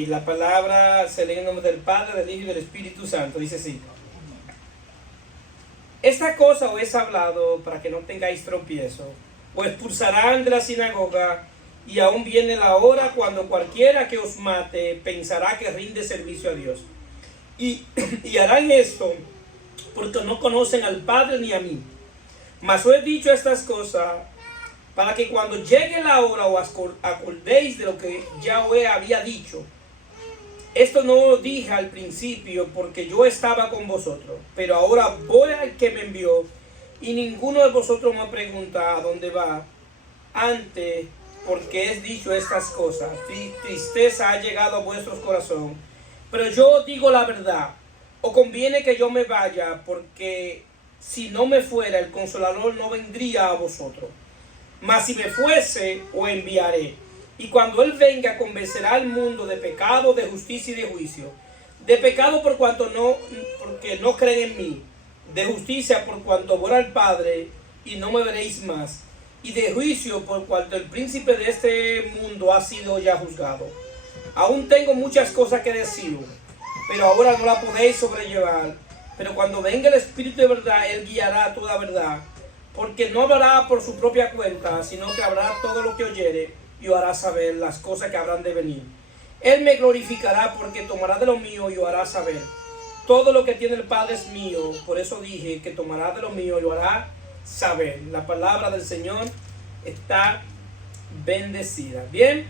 La palabra se lee en nombre del Padre, del Hijo y del Espíritu Santo. Dice así: esta cosa os he hablado para que no tengáis tropiezo. Os expulsarán de la sinagoga, y aún viene la hora cuando cualquiera que os mate pensará que rinde servicio a Dios. Y harán esto porque no conocen al Padre ni a mí. Mas os he dicho estas cosas para que cuando llegue la hora os acordéis de lo que ya os había dicho. Esto no lo dije al principio porque yo estaba con vosotros, pero ahora voy al que me envió y ninguno de vosotros me pregunta a dónde va. Antes, porque he dicho estas cosas, tristeza ha llegado a vuestros corazones. Pero yo os digo la verdad, os conviene que yo me vaya, porque si no me fuera, el Consolador no vendría a vosotros. Mas si me fuese, os enviaré. Y cuando Él venga, convencerá al mundo de pecado, de justicia y de juicio. De pecado porque no creen en mí. De justicia por cuanto voy al Padre y no me veréis más. Y de juicio por cuanto el príncipe de este mundo ha sido ya juzgado. Aún tengo muchas cosas que decir, pero ahora no la podéis sobrellevar. Pero cuando venga el Espíritu de verdad, Él guiará toda verdad. Porque no hablará por su propia cuenta, sino que hablará todo lo que oyere y os hará saber las cosas que habrán de venir. Él me glorificará porque tomará de lo mío y os hará saber. Todo lo que tiene el Padre es mío, por eso dije que tomará de lo mío y lo hará saber. La palabra del Señor está bendecida. Bien,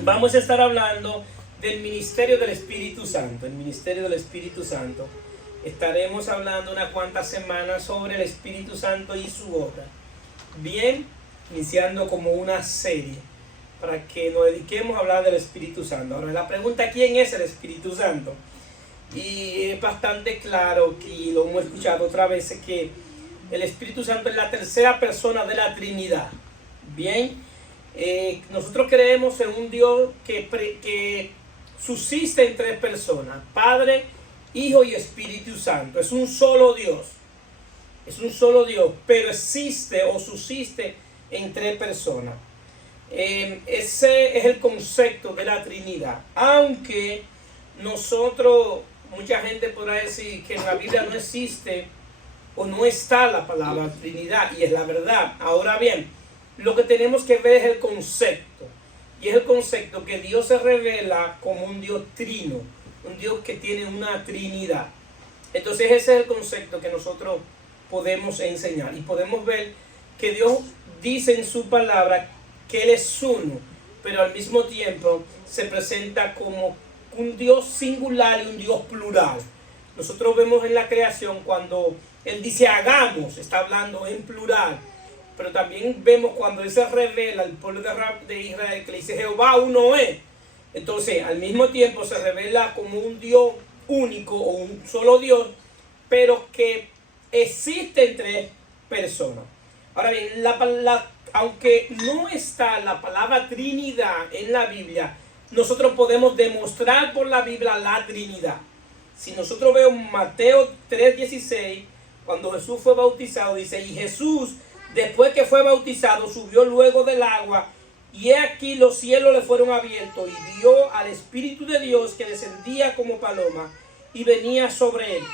vamos a estar hablando del ministerio del Espíritu Santo. El ministerio del Espíritu Santo. Estaremos hablando unas cuantas semanas sobre el Espíritu Santo y su obra. Bien, iniciando como una serie para que nos dediquemos a hablar del Espíritu Santo. Ahora, la pregunta: ¿quién es el Espíritu Santo? Y es bastante claro, que lo hemos escuchado otra vez, que el Espíritu Santo es la tercera persona de la Trinidad. Bien, nosotros creemos en un Dios que subsiste en tres personas: Padre, Hijo y Espíritu Santo. Es un solo Dios. Es un solo Dios, pero existe o subsiste en tres personas. Ese es el concepto de la Trinidad. Aunque mucha gente podrá decir que en la Biblia no existe o no está la palabra Trinidad, y es la verdad. Ahora bien, lo que tenemos que ver es el concepto. Y es el concepto que Dios se revela como un Dios trino, un Dios que tiene una Trinidad. Entonces ese es el concepto que nosotros podemos enseñar. Y podemos ver que Dios dice en su palabra que Él es uno, pero al mismo tiempo se presenta como un Dios singular y un Dios plural. Nosotros vemos en la creación cuando Él dice hagamos, está hablando en plural. Pero también vemos cuando Él se revela al pueblo de Israel, que le dice Jehová uno es. Entonces al mismo tiempo se revela como un Dios único o un solo Dios, pero que existe en tres personas. Ahora bien, aunque no está la palabra Trinidad en la Biblia, nosotros podemos demostrar por la Biblia la Trinidad. Si nosotros vemos Mateo 3:16, cuando Jesús fue bautizado, dice: y Jesús, después que fue bautizado, subió luego del agua, y he aquí los cielos le fueron abiertos, y vio al Espíritu de Dios que descendía como paloma y venía sobre él.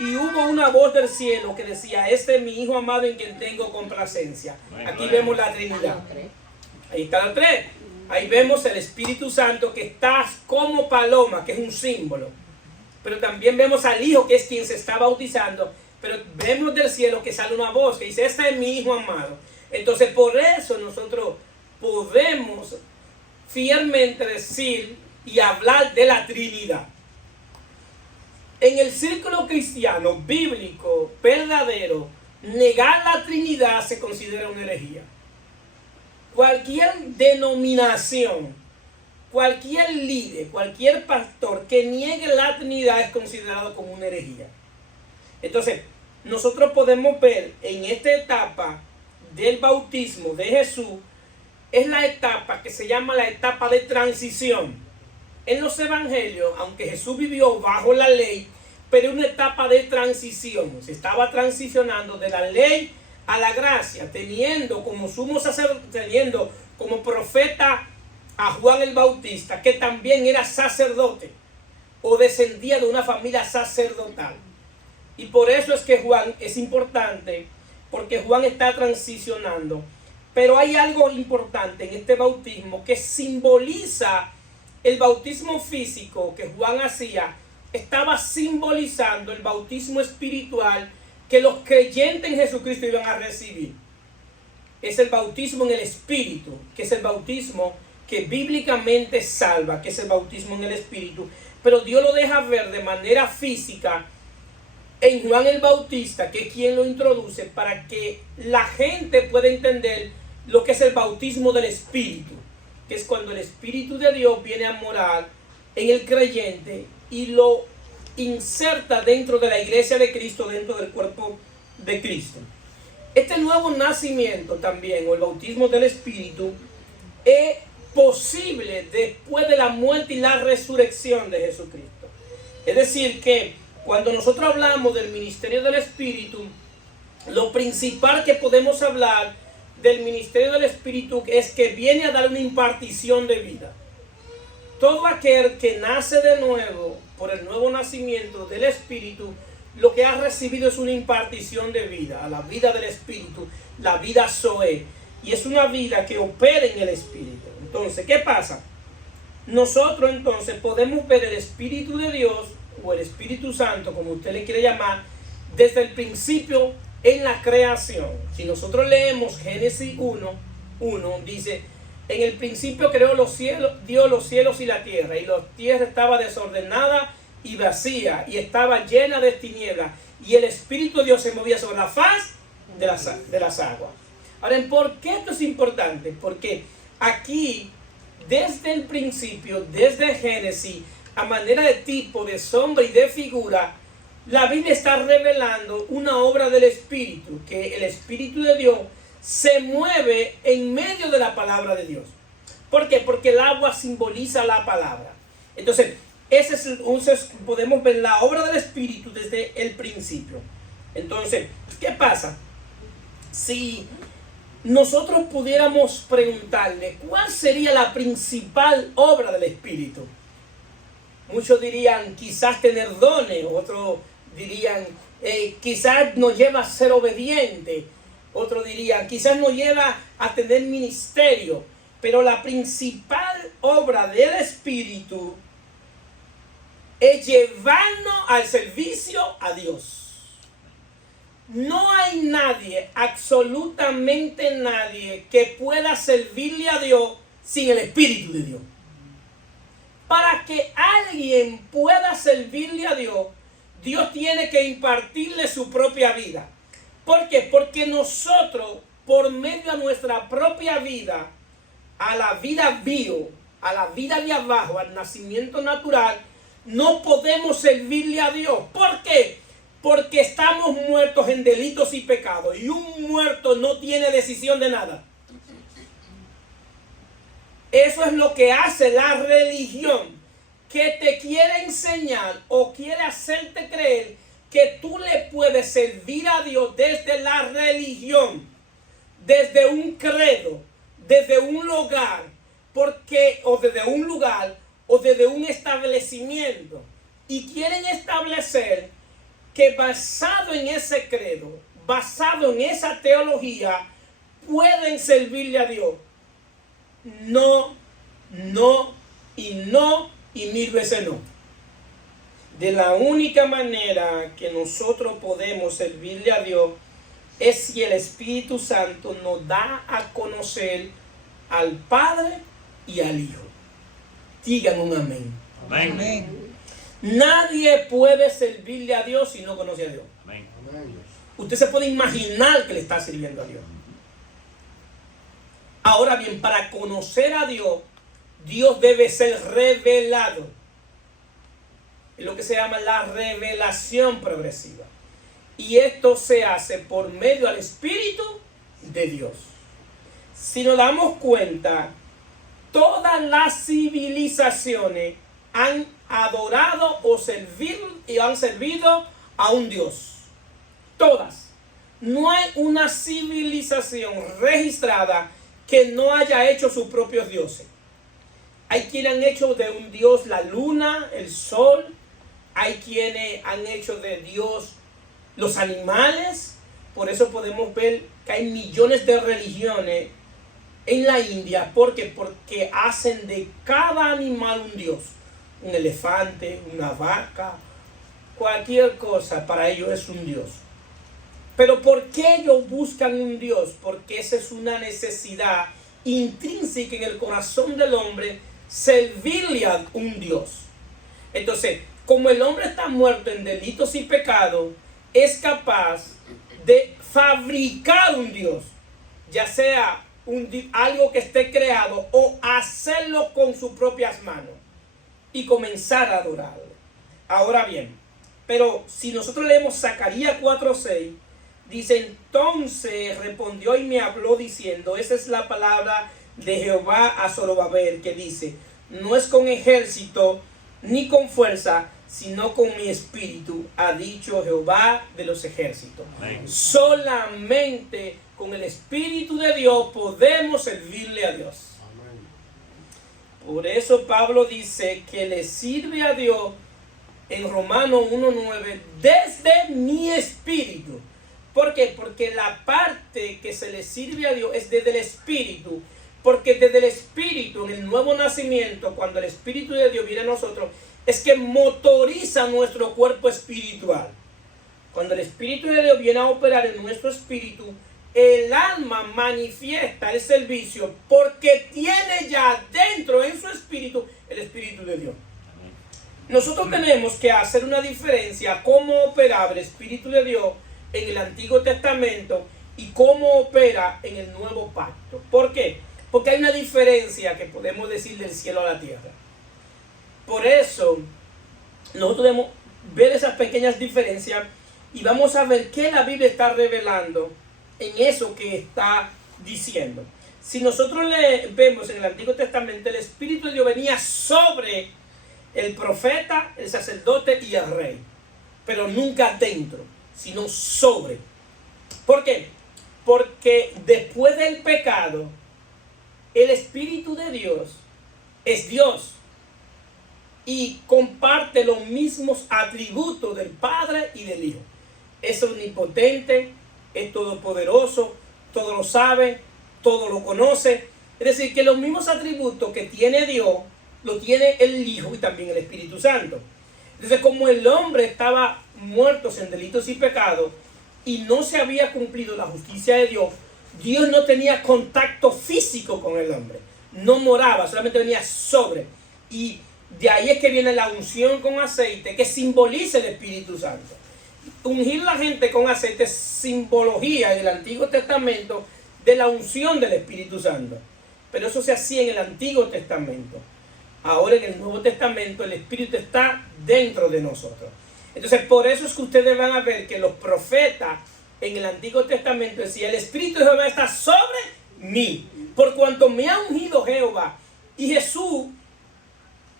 Y hubo una voz del cielo que decía: este es mi Hijo amado en quien tengo complacencia. Aquí vemos la Trinidad. Ahí está la tres. Ahí vemos el Espíritu Santo que está como paloma, que es un símbolo. Pero también vemos al Hijo, que es quien se está bautizando. Pero vemos del cielo que sale una voz que dice: este es mi Hijo amado. Entonces por eso nosotros podemos fielmente decir y hablar de la Trinidad. En el círculo cristiano, bíblico, verdadero, negar la Trinidad se considera una herejía. Cualquier denominación, cualquier líder, cualquier pastor que niegue la Trinidad es considerado como una herejía. Entonces, nosotros podemos ver en esta etapa del bautismo de Jesús, es la etapa que se llama la etapa de transición. En los evangelios, aunque Jesús vivió bajo la ley, pero una etapa de transición. Se estaba transicionando de la ley a la gracia, teniendo como sumo sacerdote, teniendo como profeta a Juan el Bautista, que también era sacerdote o descendía de una familia sacerdotal. Y por eso es que Juan es importante, porque Juan está transicionando. Pero hay algo importante en este bautismo que simboliza el bautismo físico que Juan hacía. Estaba simbolizando el bautismo espiritual que los creyentes en Jesucristo iban a recibir. Es el bautismo en el Espíritu, que es el bautismo que bíblicamente salva, que es el bautismo en el Espíritu. Pero Dios lo deja ver de manera física en Juan el Bautista, que es quien lo introduce, para que la gente pueda entender lo que es el bautismo del Espíritu, que es cuando el Espíritu de Dios viene a morar en el creyente y lo inserta dentro de la iglesia de Cristo, dentro del cuerpo de Cristo. Este nuevo nacimiento también, o el bautismo del Espíritu, es posible después de la muerte y la resurrección de Jesucristo. Es decir, que cuando nosotros hablamos del ministerio del Espíritu, lo principal que podemos hablar del ministerio del Espíritu es que viene a dar una impartición de vida. Todo aquel que nace de nuevo por el nuevo nacimiento del Espíritu, lo que ha recibido es una impartición de vida, a la vida del Espíritu, la vida Zoe, y es una vida que opera en el Espíritu. Entonces, ¿qué pasa? Nosotros entonces podemos ver el Espíritu de Dios, o el Espíritu Santo, como usted le quiere llamar, desde el principio en la creación. Si nosotros leemos Génesis 1, dice: en el principio creó los cielos, Dios los cielos y la tierra, y la tierra estaba desordenada y vacía, y estaba llena de tinieblas, y el Espíritu de Dios se movía sobre la faz de las aguas. Ahora, ¿por qué esto es importante? Porque aquí, desde el principio, desde Génesis, a manera de tipo, de sombra y de figura, la Biblia está revelando una obra del Espíritu, que el Espíritu de Dios se mueve en medio de la palabra de Dios. ¿Por qué? Porque el agua simboliza la palabra. Entonces, podemos ver la obra del Espíritu desde el principio. Entonces, ¿qué pasa? Si nosotros pudiéramos preguntarle cuál sería la principal obra del Espíritu, muchos dirían quizás tener dones, otros dirían quizás nos lleva a ser obediente, otros dirían quizás nos lleva a tener ministerio, pero la principal obra del Espíritu es llevarnos al servicio a Dios. No hay nadie, absolutamente nadie, que pueda servirle a Dios sin el Espíritu de Dios. Para que alguien pueda servirle a Dios, Dios tiene que impartirle su propia vida. ¿Por qué? Porque nosotros, por medio de nuestra propia vida, a la vida bio, a la vida de abajo, al nacimiento natural, no podemos servirle a Dios. ¿Por qué? Porque estamos muertos en delitos y pecados, y un muerto no tiene decisión de nada. Eso es lo que hace la religión, que te quiere enseñar o quiere hacerte creer que tú le puedes servir a Dios desde la religión, desde un credo, desde un lugar, o desde un establecimiento, y quieren establecer que basado en ese credo, basado en esa teología, pueden servirle a Dios. No, y mil veces no. De la única manera que nosotros podemos servirle a Dios es si el Espíritu Santo nos da a conocer al Padre y al Hijo. Digan un amén. Amén. Nadie puede servirle a Dios si no conoce a Dios. Amén. Usted se puede imaginar que le está sirviendo a Dios. Ahora bien, para conocer a Dios, Dios debe ser revelado. Es lo que se llama la revelación progresiva. Y esto se hace por medio del Espíritu de Dios. Si nos damos cuenta, todas las civilizaciones han adorado o servido y han servido a un Dios. Todas. No hay una civilización registrada que no haya hecho sus propios dioses. Hay quienes han hecho de un Dios la luna, el sol. Hay quienes han hecho de Dios los animales. Por eso podemos ver que hay millones de religiones en la India. ¿Por qué? Porque hacen de cada animal un Dios. Un elefante, una vaca, cualquier cosa para ellos es un Dios. Pero ¿por qué ellos buscan un Dios? Porque esa es una necesidad intrínseca en el corazón del hombre, servirle a un Dios. Entonces, como el hombre está muerto en delitos y pecados, es capaz de fabricar un Dios, ya sea algo que esté creado o hacerlo con sus propias manos y comenzar a adorarlo. Ahora bien, pero si nosotros leemos Zacarías 4:6, dice: entonces respondió y me habló diciendo, esa es la palabra de Jehová a Zorobabel, que dice: no es con ejército ni con fuerza, sino con mi espíritu, ha dicho Jehová de los ejércitos. Amén. Solamente con el espíritu de Dios podemos servirle a Dios. Amén. Por eso Pablo dice que le sirve a Dios en Romanos 1:9 desde mi espíritu. ¿Por qué? Porque la parte que se le sirve a Dios es desde el espíritu. Porque desde el espíritu, en el nuevo nacimiento, cuando el espíritu de Dios viene a nosotros, es que motoriza nuestro cuerpo espiritual. Cuando el espíritu de Dios viene a operar en nuestro espíritu, el alma manifiesta el servicio porque tiene ya dentro en su espíritu el espíritu de Dios. Nosotros tenemos que hacer una diferencia cómo operaba el espíritu de Dios en el Antiguo Testamento y cómo opera en el Nuevo Pacto. ¿Por qué? Porque hay una diferencia que podemos decir del cielo a la tierra. Por eso nosotros debemos ver esas pequeñas diferencias y vamos a ver qué la Biblia está revelando en eso que está diciendo. Si nosotros vemos en el Antiguo Testamento, el Espíritu de Dios venía sobre el profeta, el sacerdote y el rey, pero nunca dentro, sino sobre. ¿Por qué? Porque después del pecado, el Espíritu de Dios es Dios y comparte los mismos atributos del Padre y del Hijo. Es omnipotente, es todopoderoso, todo lo sabe, todo lo conoce. Es decir, que los mismos atributos que tiene Dios, lo tiene el Hijo y también el Espíritu Santo. Entonces, como el hombre estaba muerto en delitos y pecados y no se había cumplido la justicia de Dios, Dios no tenía contacto físico con el hombre. No moraba, solamente venía sobre. Y de ahí es que viene la unción con aceite, que simboliza el Espíritu Santo. Ungir a la gente con aceite es simbología en el Antiguo Testamento de la unción del Espíritu Santo. Pero eso se hacía en el Antiguo Testamento. Ahora en el Nuevo Testamento el Espíritu está dentro de nosotros. Entonces por eso es que ustedes van a ver que los profetas en el Antiguo Testamento decían: el Espíritu de Jehová está sobre mí, por cuanto me ha ungido Jehová. Y Jesús,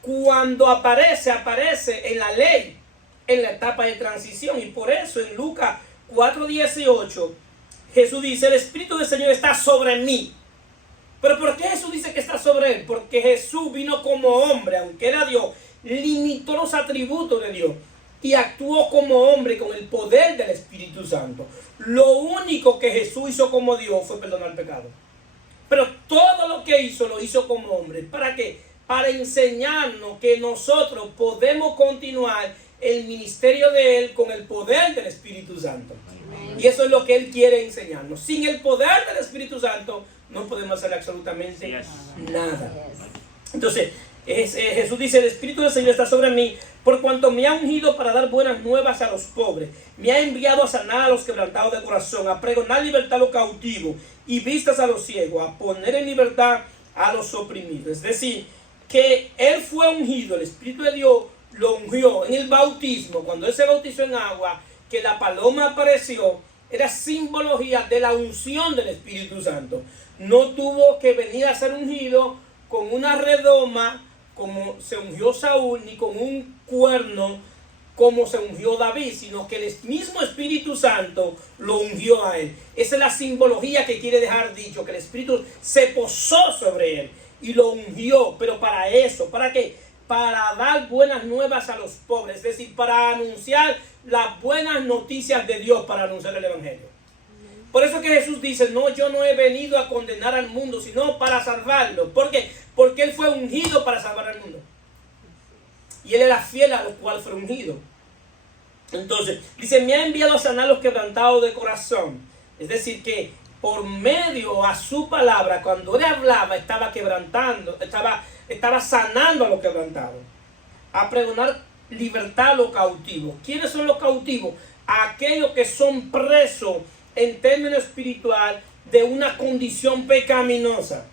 cuando aparece en la ley, en la etapa de transición. Y por eso en Lucas 4:18 Jesús dice: el Espíritu del Señor está sobre mí. ¿Pero por qué Jesús dice que está sobre él? Porque Jesús vino como hombre, aunque era Dios, limitó los atributos de Dios y actuó como hombre con el poder del Espíritu Santo. Lo único que Jesús hizo como Dios fue perdonar el pecado. Pero todo lo que hizo, lo hizo como hombre. ¿Para qué? Para enseñarnos que nosotros podemos continuar el ministerio de Él con el poder del Espíritu Santo. Amén. Y eso es lo que Él quiere enseñarnos. Sin el poder del Espíritu Santo no podemos hacer absolutamente nada. Entonces, Jesús dice: el Espíritu del Señor está sobre mí, por cuanto me ha ungido para dar buenas nuevas a los pobres. Me ha enviado a sanar a los quebrantados de corazón, a pregonar libertad a los cautivos y vistas a los ciegos, a poner en libertad a los oprimidos. Es decir, que Él fue ungido, el Espíritu de Dios lo ungió en el bautismo. Cuando Él se bautizó en agua, que la paloma apareció, era simbología de la unción del Espíritu Santo. No tuvo que venir a ser ungido con una redoma como se ungió Saúl, ni con un cuerno como se ungió David, sino que el mismo Espíritu Santo lo ungió a él. Esa es la simbología que quiere dejar dicho, que el Espíritu se posó sobre él. y lo ungió. Pero para eso, ¿para qué? Para dar buenas nuevas a los pobres, es decir, para anunciar las buenas noticias de Dios, para anunciar el Evangelio. Por eso que Jesús dice, no, yo no he venido a condenar al mundo, sino para salvarlo. ¿Por qué? Porque Él fue ungido para salvar al mundo. Y Él era fiel a lo cual fue ungido. Entonces, dice, me ha enviado a sanar a los quebrantados de corazón. Es decir, que por medio a su palabra, cuando Él hablaba, estaba quebrantando, estaba sanando a los quebrantados. A pregonar libertad a los cautivos. ¿Quiénes son los cautivos? Aquellos que son presos en términos espiritual de una condición pecaminosa.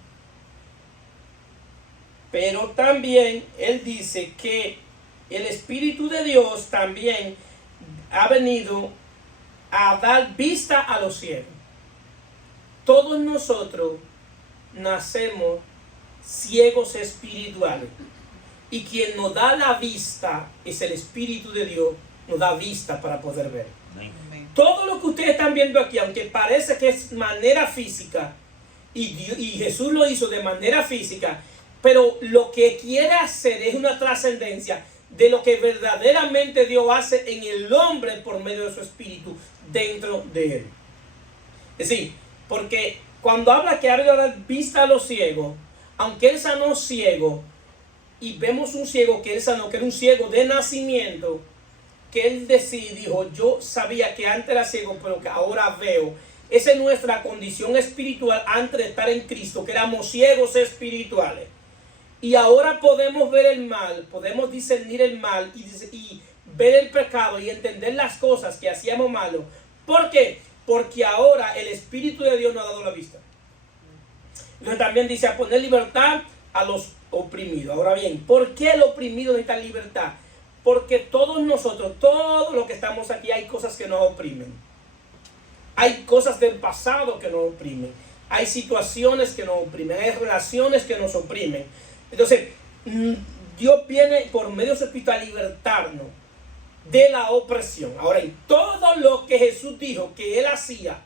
Pero también Él dice que el Espíritu de Dios también ha venido a dar vista a los ciegos. Todos nosotros nacemos ciegos espirituales. Y quien nos da la vista es el Espíritu de Dios, nos da vista para poder ver. Amén. Todo lo que ustedes están viendo aquí, aunque parece que es manera física, y Jesús lo hizo de manera física, pero lo que quiere hacer es una trascendencia de lo que verdaderamente Dios hace en el hombre por medio de su Espíritu dentro de él. Es decir, porque cuando habla que ha de dar vista a los ciegos, aunque Él sanó ciego, y vemos un ciego que Él sanó, que era un ciego de nacimiento, que Él dijo, yo sabía que antes era ciego, pero que ahora veo. Esa es nuestra condición espiritual antes de estar en Cristo, que éramos ciegos espirituales. Y ahora podemos ver el mal, podemos discernir el mal y ver el pecado y entender las cosas que hacíamos malo. ¿Por qué? Porque ahora el Espíritu de Dios nos ha dado la vista. Entonces también dice a poner libertad a los oprimidos. Ahora bien, ¿por qué el oprimido necesita libertad? Porque todos nosotros, todos los que estamos aquí, hay cosas que nos oprimen. Hay cosas del pasado que nos oprimen. Hay situaciones que nos oprimen. Hay relaciones que nos oprimen. Entonces, Dios viene por medio de su Espíritu a libertarnos de la opresión. Ahora, en todo lo que Jesús dijo que Él hacía,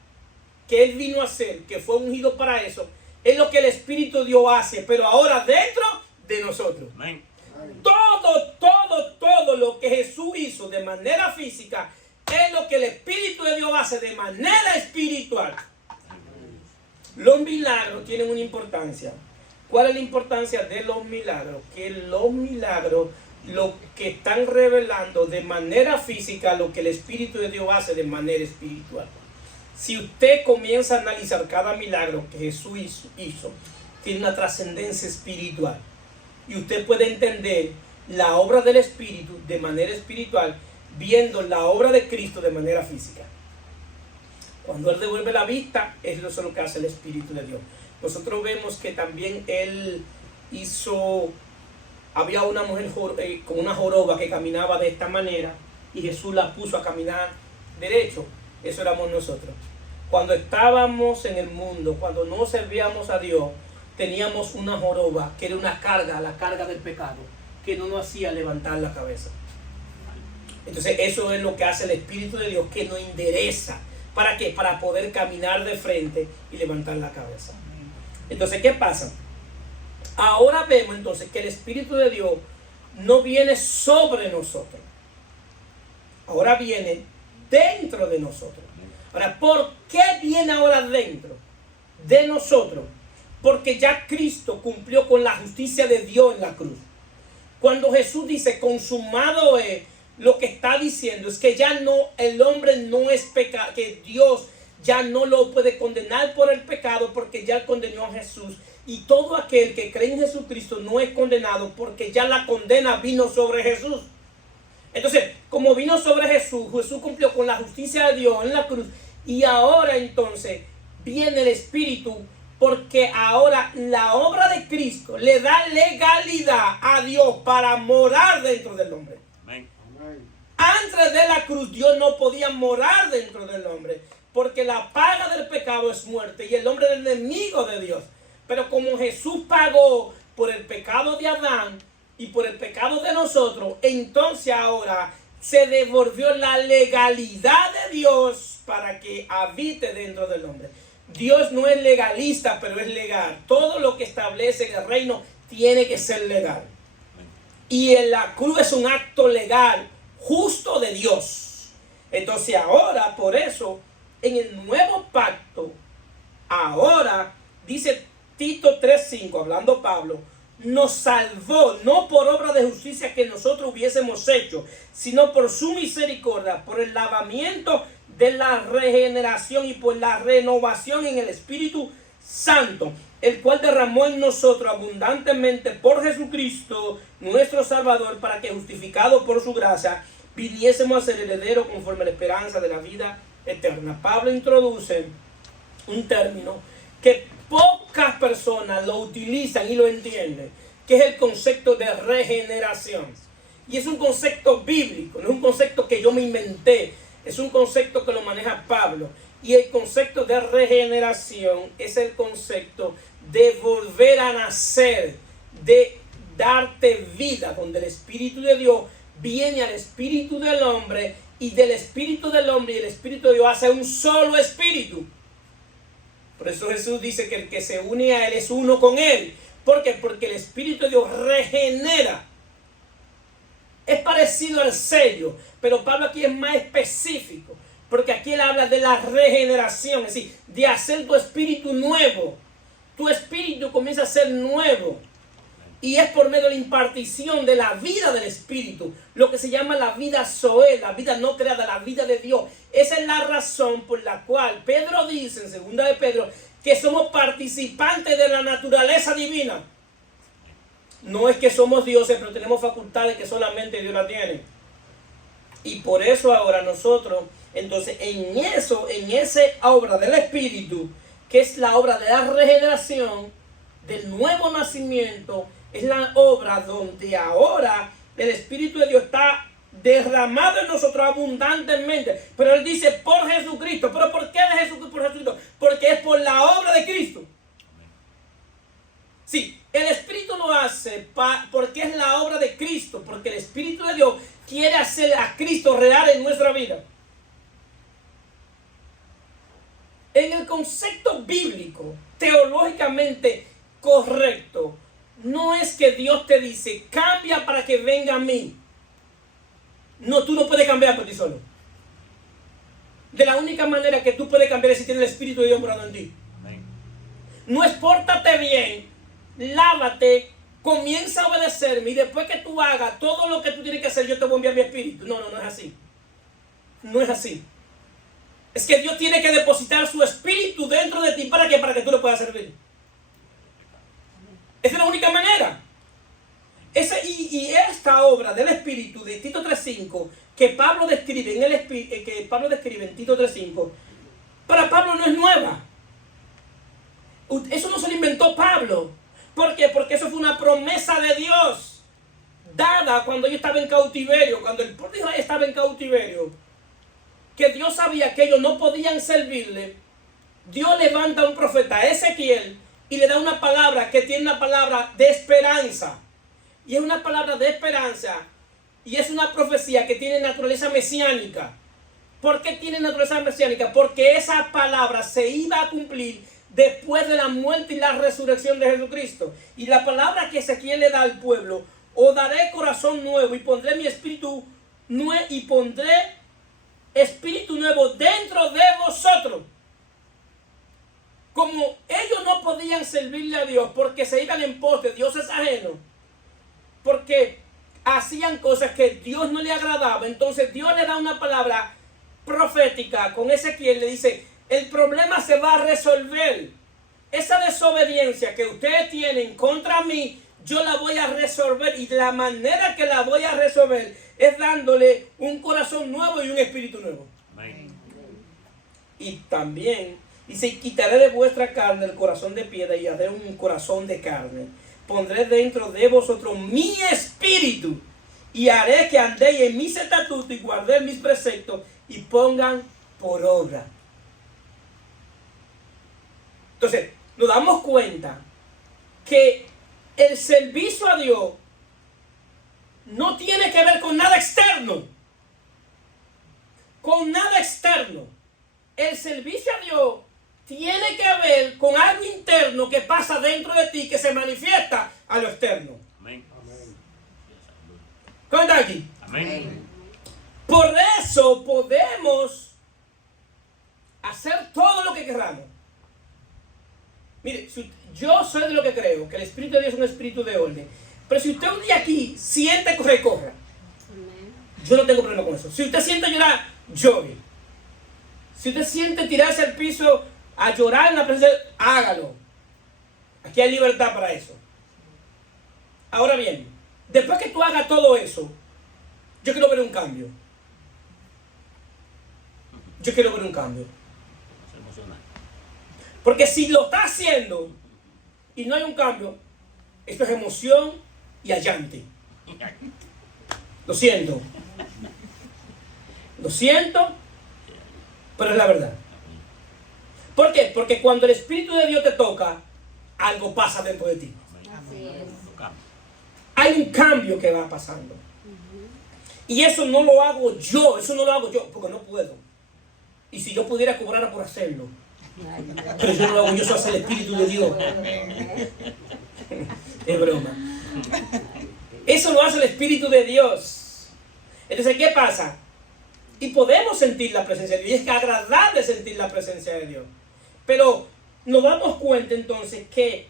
que Él vino a hacer, que fue ungido para eso, es lo que el Espíritu de Dios hace, pero ahora dentro de nosotros. Amén. Todo lo que Jesús hizo de manera física es lo que el Espíritu de Dios hace de manera espiritual. Los milagros tienen una importancia. ¿Cuál es la importancia de los milagros? Que los milagros lo que están revelando de manera física lo que el Espíritu de Dios hace de manera espiritual. Si usted comienza a analizar cada milagro que Jesús hizo, tiene una trascendencia espiritual. Y usted puede entender la obra del Espíritu de manera espiritual, viendo la obra de Cristo de manera física. Cuando Él devuelve la vista, eso es lo que hace el Espíritu de Dios. Nosotros vemos que también Él hizo, había una mujer con una joroba que caminaba de esta manera, y Jesús la puso a caminar derecho. Eso éramos nosotros. Cuando estábamos en el mundo, cuando no servíamos a Dios, teníamos una joroba que era una carga, la carga del pecado, que no nos hacía levantar la cabeza. Entonces eso es lo que hace el Espíritu de Dios, que nos endereza. ¿Para qué? Para poder caminar de frente y levantar la cabeza. Entonces, ¿qué pasa? Ahora vemos entonces que el Espíritu de Dios no viene sobre nosotros. Ahora viene dentro de nosotros. Ahora, ¿por qué viene ahora dentro de nosotros? Porque ya Cristo cumplió con la justicia de Dios en la cruz. Cuando Jesús dice consumado es, lo que está diciendo es que ya no, el hombre no es pecado, que Dios ya no lo puede condenar por el pecado porque ya condenó a Jesús. Y todo aquel que cree en Jesucristo no es condenado porque ya la condena vino sobre Jesús. Entonces, como vino sobre Jesús, Jesús cumplió con la justicia de Dios en la cruz. Y ahora entonces viene el Espíritu, porque ahora la obra de Cristo le da legalidad a Dios para morar dentro del hombre. Amén. Antes de la cruz Dios no podía morar dentro del hombre, porque la paga del pecado es muerte y el hombre es el enemigo de Dios. Pero como Jesús pagó por el pecado de Adán y por el pecado de nosotros, entonces ahora se devolvió la legalidad de Dios para que habite dentro del hombre. Dios no es legalista, pero es legal. Todo lo que establece en el reino tiene que ser legal. Y en la cruz es un acto legal, justo de Dios. Entonces ahora, por eso, en el nuevo pacto, ahora, dice Tito 3:5, hablando Pablo, nos salvó, no por obra de justicia que nosotros hubiésemos hecho, sino por su misericordia, por el lavamiento de la regeneración y por la renovación en el Espíritu Santo, el cual derramó en nosotros abundantemente por Jesucristo, nuestro Salvador, para que, justificado por su gracia, viniésemos a ser herederos conforme a la esperanza de la vida eterna. Pablo introduce un término que pocas personas lo utilizan y lo entienden, que es el concepto de regeneración. Y es un concepto bíblico, no es un concepto que yo me inventé, es un concepto que lo maneja Pablo. Y el concepto de regeneración es el concepto de volver a nacer, de darte vida, donde el Espíritu de Dios viene al Espíritu del hombre, y del Espíritu del hombre y el Espíritu de Dios hace un solo Espíritu. Por eso Jesús dice que el que se une a Él es uno con Él. ¿Por qué? Porque el Espíritu de Dios regenera. Es parecido al sello, pero Pablo aquí es más específico, porque aquí él habla de la regeneración, es decir, de hacer tu espíritu nuevo. Tu espíritu comienza a ser nuevo. Y es por medio de la impartición de la vida del Espíritu, lo que se llama la vida Zoe, la vida no creada, la vida de Dios. Esa es la razón por la cual Pedro dice en 2 de Pedro que somos participantes de la naturaleza divina. No es que somos dioses, pero tenemos facultades que solamente Dios la tiene. Y por eso ahora nosotros, entonces en esa obra del Espíritu, que es la obra de la regeneración, del nuevo nacimiento, es la obra donde ahora el Espíritu de Dios está derramado en nosotros abundantemente. Pero él dice por Jesucristo. ¿Pero por qué de Jesucristo? Por Jesucristo. Porque es por la obra de Cristo. Sí, el Espíritu lo hace porque es la obra de Cristo. Porque el Espíritu de Dios quiere hacer a Cristo real en nuestra vida. En el concepto bíblico, teológicamente correcto, no es que Dios te dice, cambia para que venga a mí. No, tú no puedes cambiar por ti solo. De la única manera que tú puedes cambiar es si tienes el Espíritu de Dios morando en ti. Amén. No es pórtate bien, lávate, comienza a obedecerme y después que tú hagas todo lo que tú tienes que hacer, yo te voy a enviar mi Espíritu. No es así. No es así. Es que Dios tiene que depositar su Espíritu dentro de ti. ¿Para qué? Para que tú le puedas servir. Esa es la única manera. Y esta obra del Espíritu de Tito 3:5 que Pablo describe en Tito 3:5, para Pablo no es nueva. Eso no se lo inventó Pablo. ¿Por qué? Porque eso fue una promesa de Dios dada cuando ellos estaban en cautiverio, cuando el pueblo de Israel estaba en cautiverio, que Dios sabía que ellos no podían servirle. Dios levanta a un profeta, Ezequiel, y le da una palabra que tiene una palabra de esperanza. Y es una palabra de esperanza. Y es una profecía que tiene naturaleza mesiánica. ¿Por qué tiene naturaleza mesiánica? Porque esa palabra se iba a cumplir después de la muerte y la resurrección de Jesucristo. Y la palabra que Ezequiel le da al pueblo: os daré corazón nuevo y pondré mi espíritu nuevo y pondré espíritu nuevo dentro de vosotros. Como ellos no podían servirle a Dios porque se iban en pos de dioses ajenos, porque hacían cosas que Dios no le agradaba, entonces Dios le da una palabra profética con Ezequiel, le dice: el problema se va a resolver. Esa desobediencia que ustedes tienen contra mí, yo la voy a resolver, y la manera que la voy a resolver es dándole un corazón nuevo y un espíritu nuevo. Amén. Y también dice: quitaré de vuestra carne el corazón de piedra y haré un corazón de carne. Pondré dentro de vosotros mi espíritu y haré que andéis en mis estatutos y guardéis mis preceptos y pongan por obra. Entonces, nos damos cuenta que el servicio a Dios no tiene que ver con nada externo. Con nada externo. El servicio a Dios tiene que ver con algo interno que pasa dentro de ti, que se manifiesta a lo externo. Amén. ¿Cómo está aquí? Amén. Por eso podemos hacer todo lo que queramos. Mire, yo soy de lo que creo, que el Espíritu de Dios es un espíritu de orden. Pero si usted un día aquí siente correr, corra. Yo no tengo problema con eso. Si usted siente llorar, llore. Si usted siente tirarse al piso a llorar en la presencia, hágalo. Aquí hay libertad para eso. Ahora bien, después que tú hagas todo eso, yo quiero ver un cambio. Yo quiero ver un cambio. Porque si lo está haciendo y no hay un cambio, esto es emoción y allante. Lo siento. Lo siento, pero es la verdad. ¿Por qué? Porque cuando el Espíritu de Dios te toca, algo pasa dentro de ti. Así es. Hay un cambio que va pasando. Y eso no lo hago yo, porque no puedo. Y si yo pudiera cobrar por hacerlo, pero yo no lo hago, yo soy el Espíritu de Dios. Es broma. Eso lo hace el Espíritu de Dios. Entonces, ¿qué pasa? Y podemos sentir la presencia de Dios. Y es agradable sentir la presencia de Dios. Pero nos damos cuenta entonces que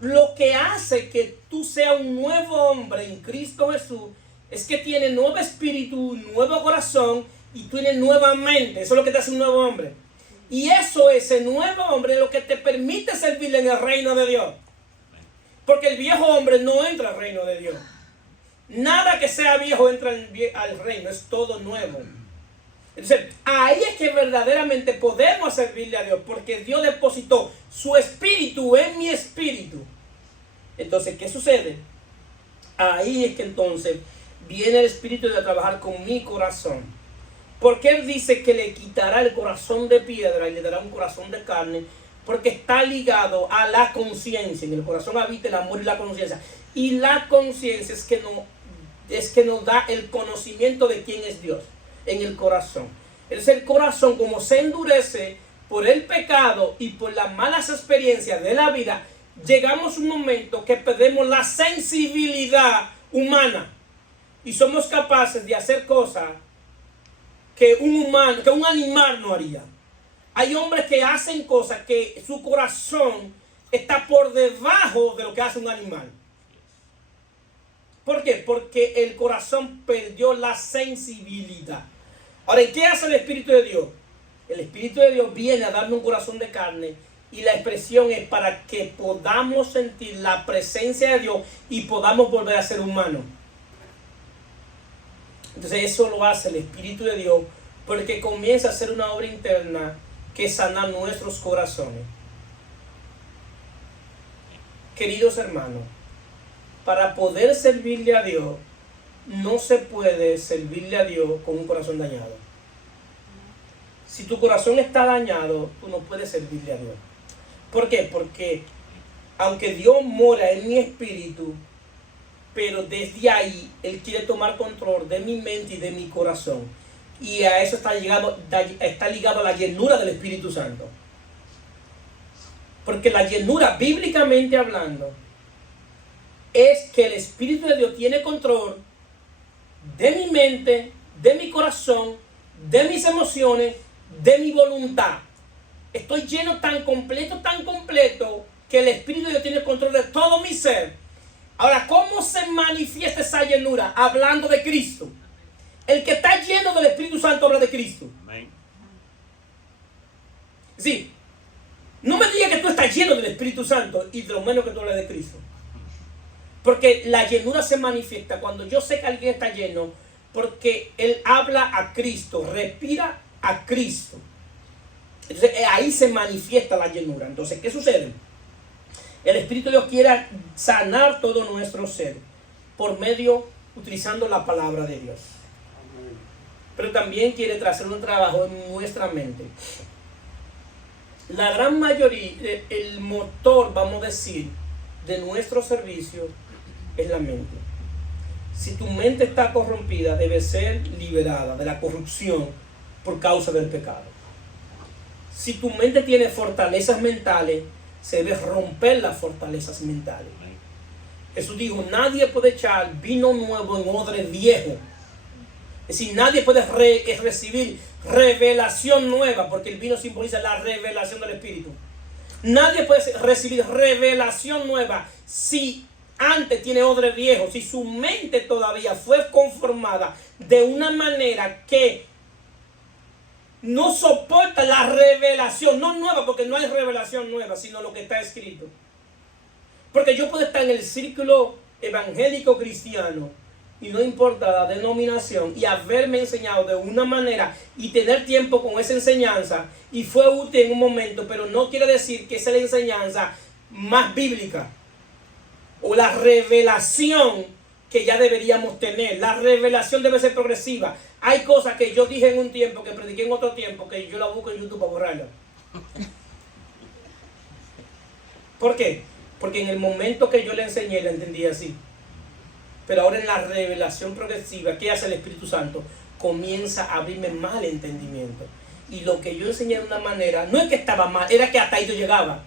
lo que hace que tú seas un nuevo hombre en Cristo Jesús es que tiene nuevo espíritu, nuevo corazón y tú tienes nueva mente. Eso es lo que te hace un nuevo hombre. Y eso, ese nuevo hombre, es lo que te permite servirle en el reino de Dios. Porque el viejo hombre no entra al reino de Dios. Nada que sea viejo entra al reino, es todo nuevo. Entonces, ahí es que verdaderamente podemos servirle a Dios, porque Dios depositó su espíritu en mi espíritu. Entonces, ¿qué sucede? Ahí es que entonces viene el espíritu de trabajar con mi corazón. Porque Él dice que le quitará el corazón de piedra y le dará un corazón de carne, porque está ligado a la conciencia. En el corazón habita el amor y la conciencia. Y la conciencia es que nos da el conocimiento de quién es Dios en el corazón. Es el corazón, como se endurece por el pecado y por las malas experiencias de la vida, llegamos a un momento que perdemos la sensibilidad humana y somos capaces de hacer cosas que un animal no haría. Hay hombres que hacen cosas que su corazón está por debajo de lo que hace un animal. ¿Por qué? Porque el corazón perdió la sensibilidad. Ahora, ¿qué hace el Espíritu de Dios? El Espíritu de Dios viene a darme un corazón de carne y la expresión es para que podamos sentir la presencia de Dios y podamos volver a ser humanos. Entonces eso lo hace el Espíritu de Dios porque comienza a hacer una obra interna que sana nuestros corazones. Queridos hermanos, para poder servirle a Dios, no se puede servirle a Dios con un corazón dañado. Si tu corazón está dañado, tú no puedes servirle a Dios. ¿Por qué? Porque aunque Dios mora en mi espíritu, pero desde ahí Él quiere tomar control de mi mente y de mi corazón. Y a eso está ligado a la llenura del Espíritu Santo. Porque la llenura, bíblicamente hablando, es que el Espíritu de Dios tiene control de mi mente, de mi corazón, de mis emociones, de mi voluntad. Estoy lleno tan completo, que el Espíritu de Dios tiene control de todo mi ser. Ahora, ¿cómo se manifiesta esa llenura? Hablando de Cristo. El que está lleno del Espíritu Santo habla de Cristo. Amén. Sí. No me digas que tú estás lleno del Espíritu Santo y de lo menos que tú hablas de Cristo. Porque la llenura se manifiesta cuando yo sé que alguien está lleno, porque él habla a Cristo, respira a Cristo. Entonces ahí se manifiesta la llenura. Entonces, ¿qué sucede? El Espíritu de Dios quiere sanar todo nuestro ser por medio, utilizando la palabra de Dios. Pero también quiere hacer un trabajo en nuestra mente. La gran mayoría, el motor, vamos a decir, de nuestro servicio es la mente. Si tu mente está corrompida, debe ser liberada de la corrupción por causa del pecado. Si tu mente tiene fortalezas mentales, se debe romper las fortalezas mentales. Jesús dijo, nadie puede echar vino nuevo en odre viejo. Es decir, nadie puede recibir revelación nueva, porque el vino simboliza la revelación del Espíritu. Nadie puede recibir revelación nueva si antes tiene odre viejo, si su mente todavía fue conformada de una manera que no soporta la revelación, no nueva, porque no hay revelación nueva, sino lo que está escrito. Porque yo puedo estar en el círculo evangélico cristiano, y no importa la denominación, y haberme enseñado de una manera y tener tiempo con esa enseñanza, y fue útil en un momento, pero no quiere decir que esa es la enseñanza más bíblica, o la revelación que ya deberíamos tener. La revelación debe ser progresiva. Hay cosas que yo dije en un tiempo, que prediqué en otro tiempo, que yo la busco en YouTube para borrarla. ¿Por qué? Porque en el momento que yo le enseñé, la entendí así. Pero ahora en la revelación progresiva, ¿qué hace el Espíritu Santo? Comienza a abrirme más el entendimiento. Y lo que yo enseñé de una manera, no es que estaba mal, era que hasta ahí yo llegaba.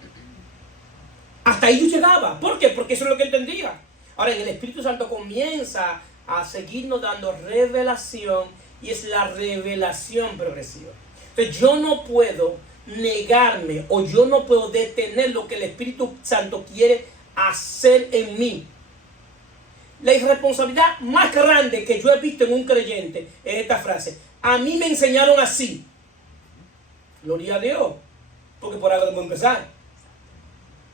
Hasta ahí yo llegaba. ¿Por qué? Porque eso es lo que entendía. Ahora en el Espíritu Santo comienza a seguirnos dando revelación, y es la revelación progresiva. Entonces yo no puedo negarme, o yo no puedo detener lo que el Espíritu Santo quiere hacer en mí. La irresponsabilidad más grande que yo he visto en un creyente es esta frase: a mí me enseñaron así. Gloria a Dios, porque por algo debemos empezar.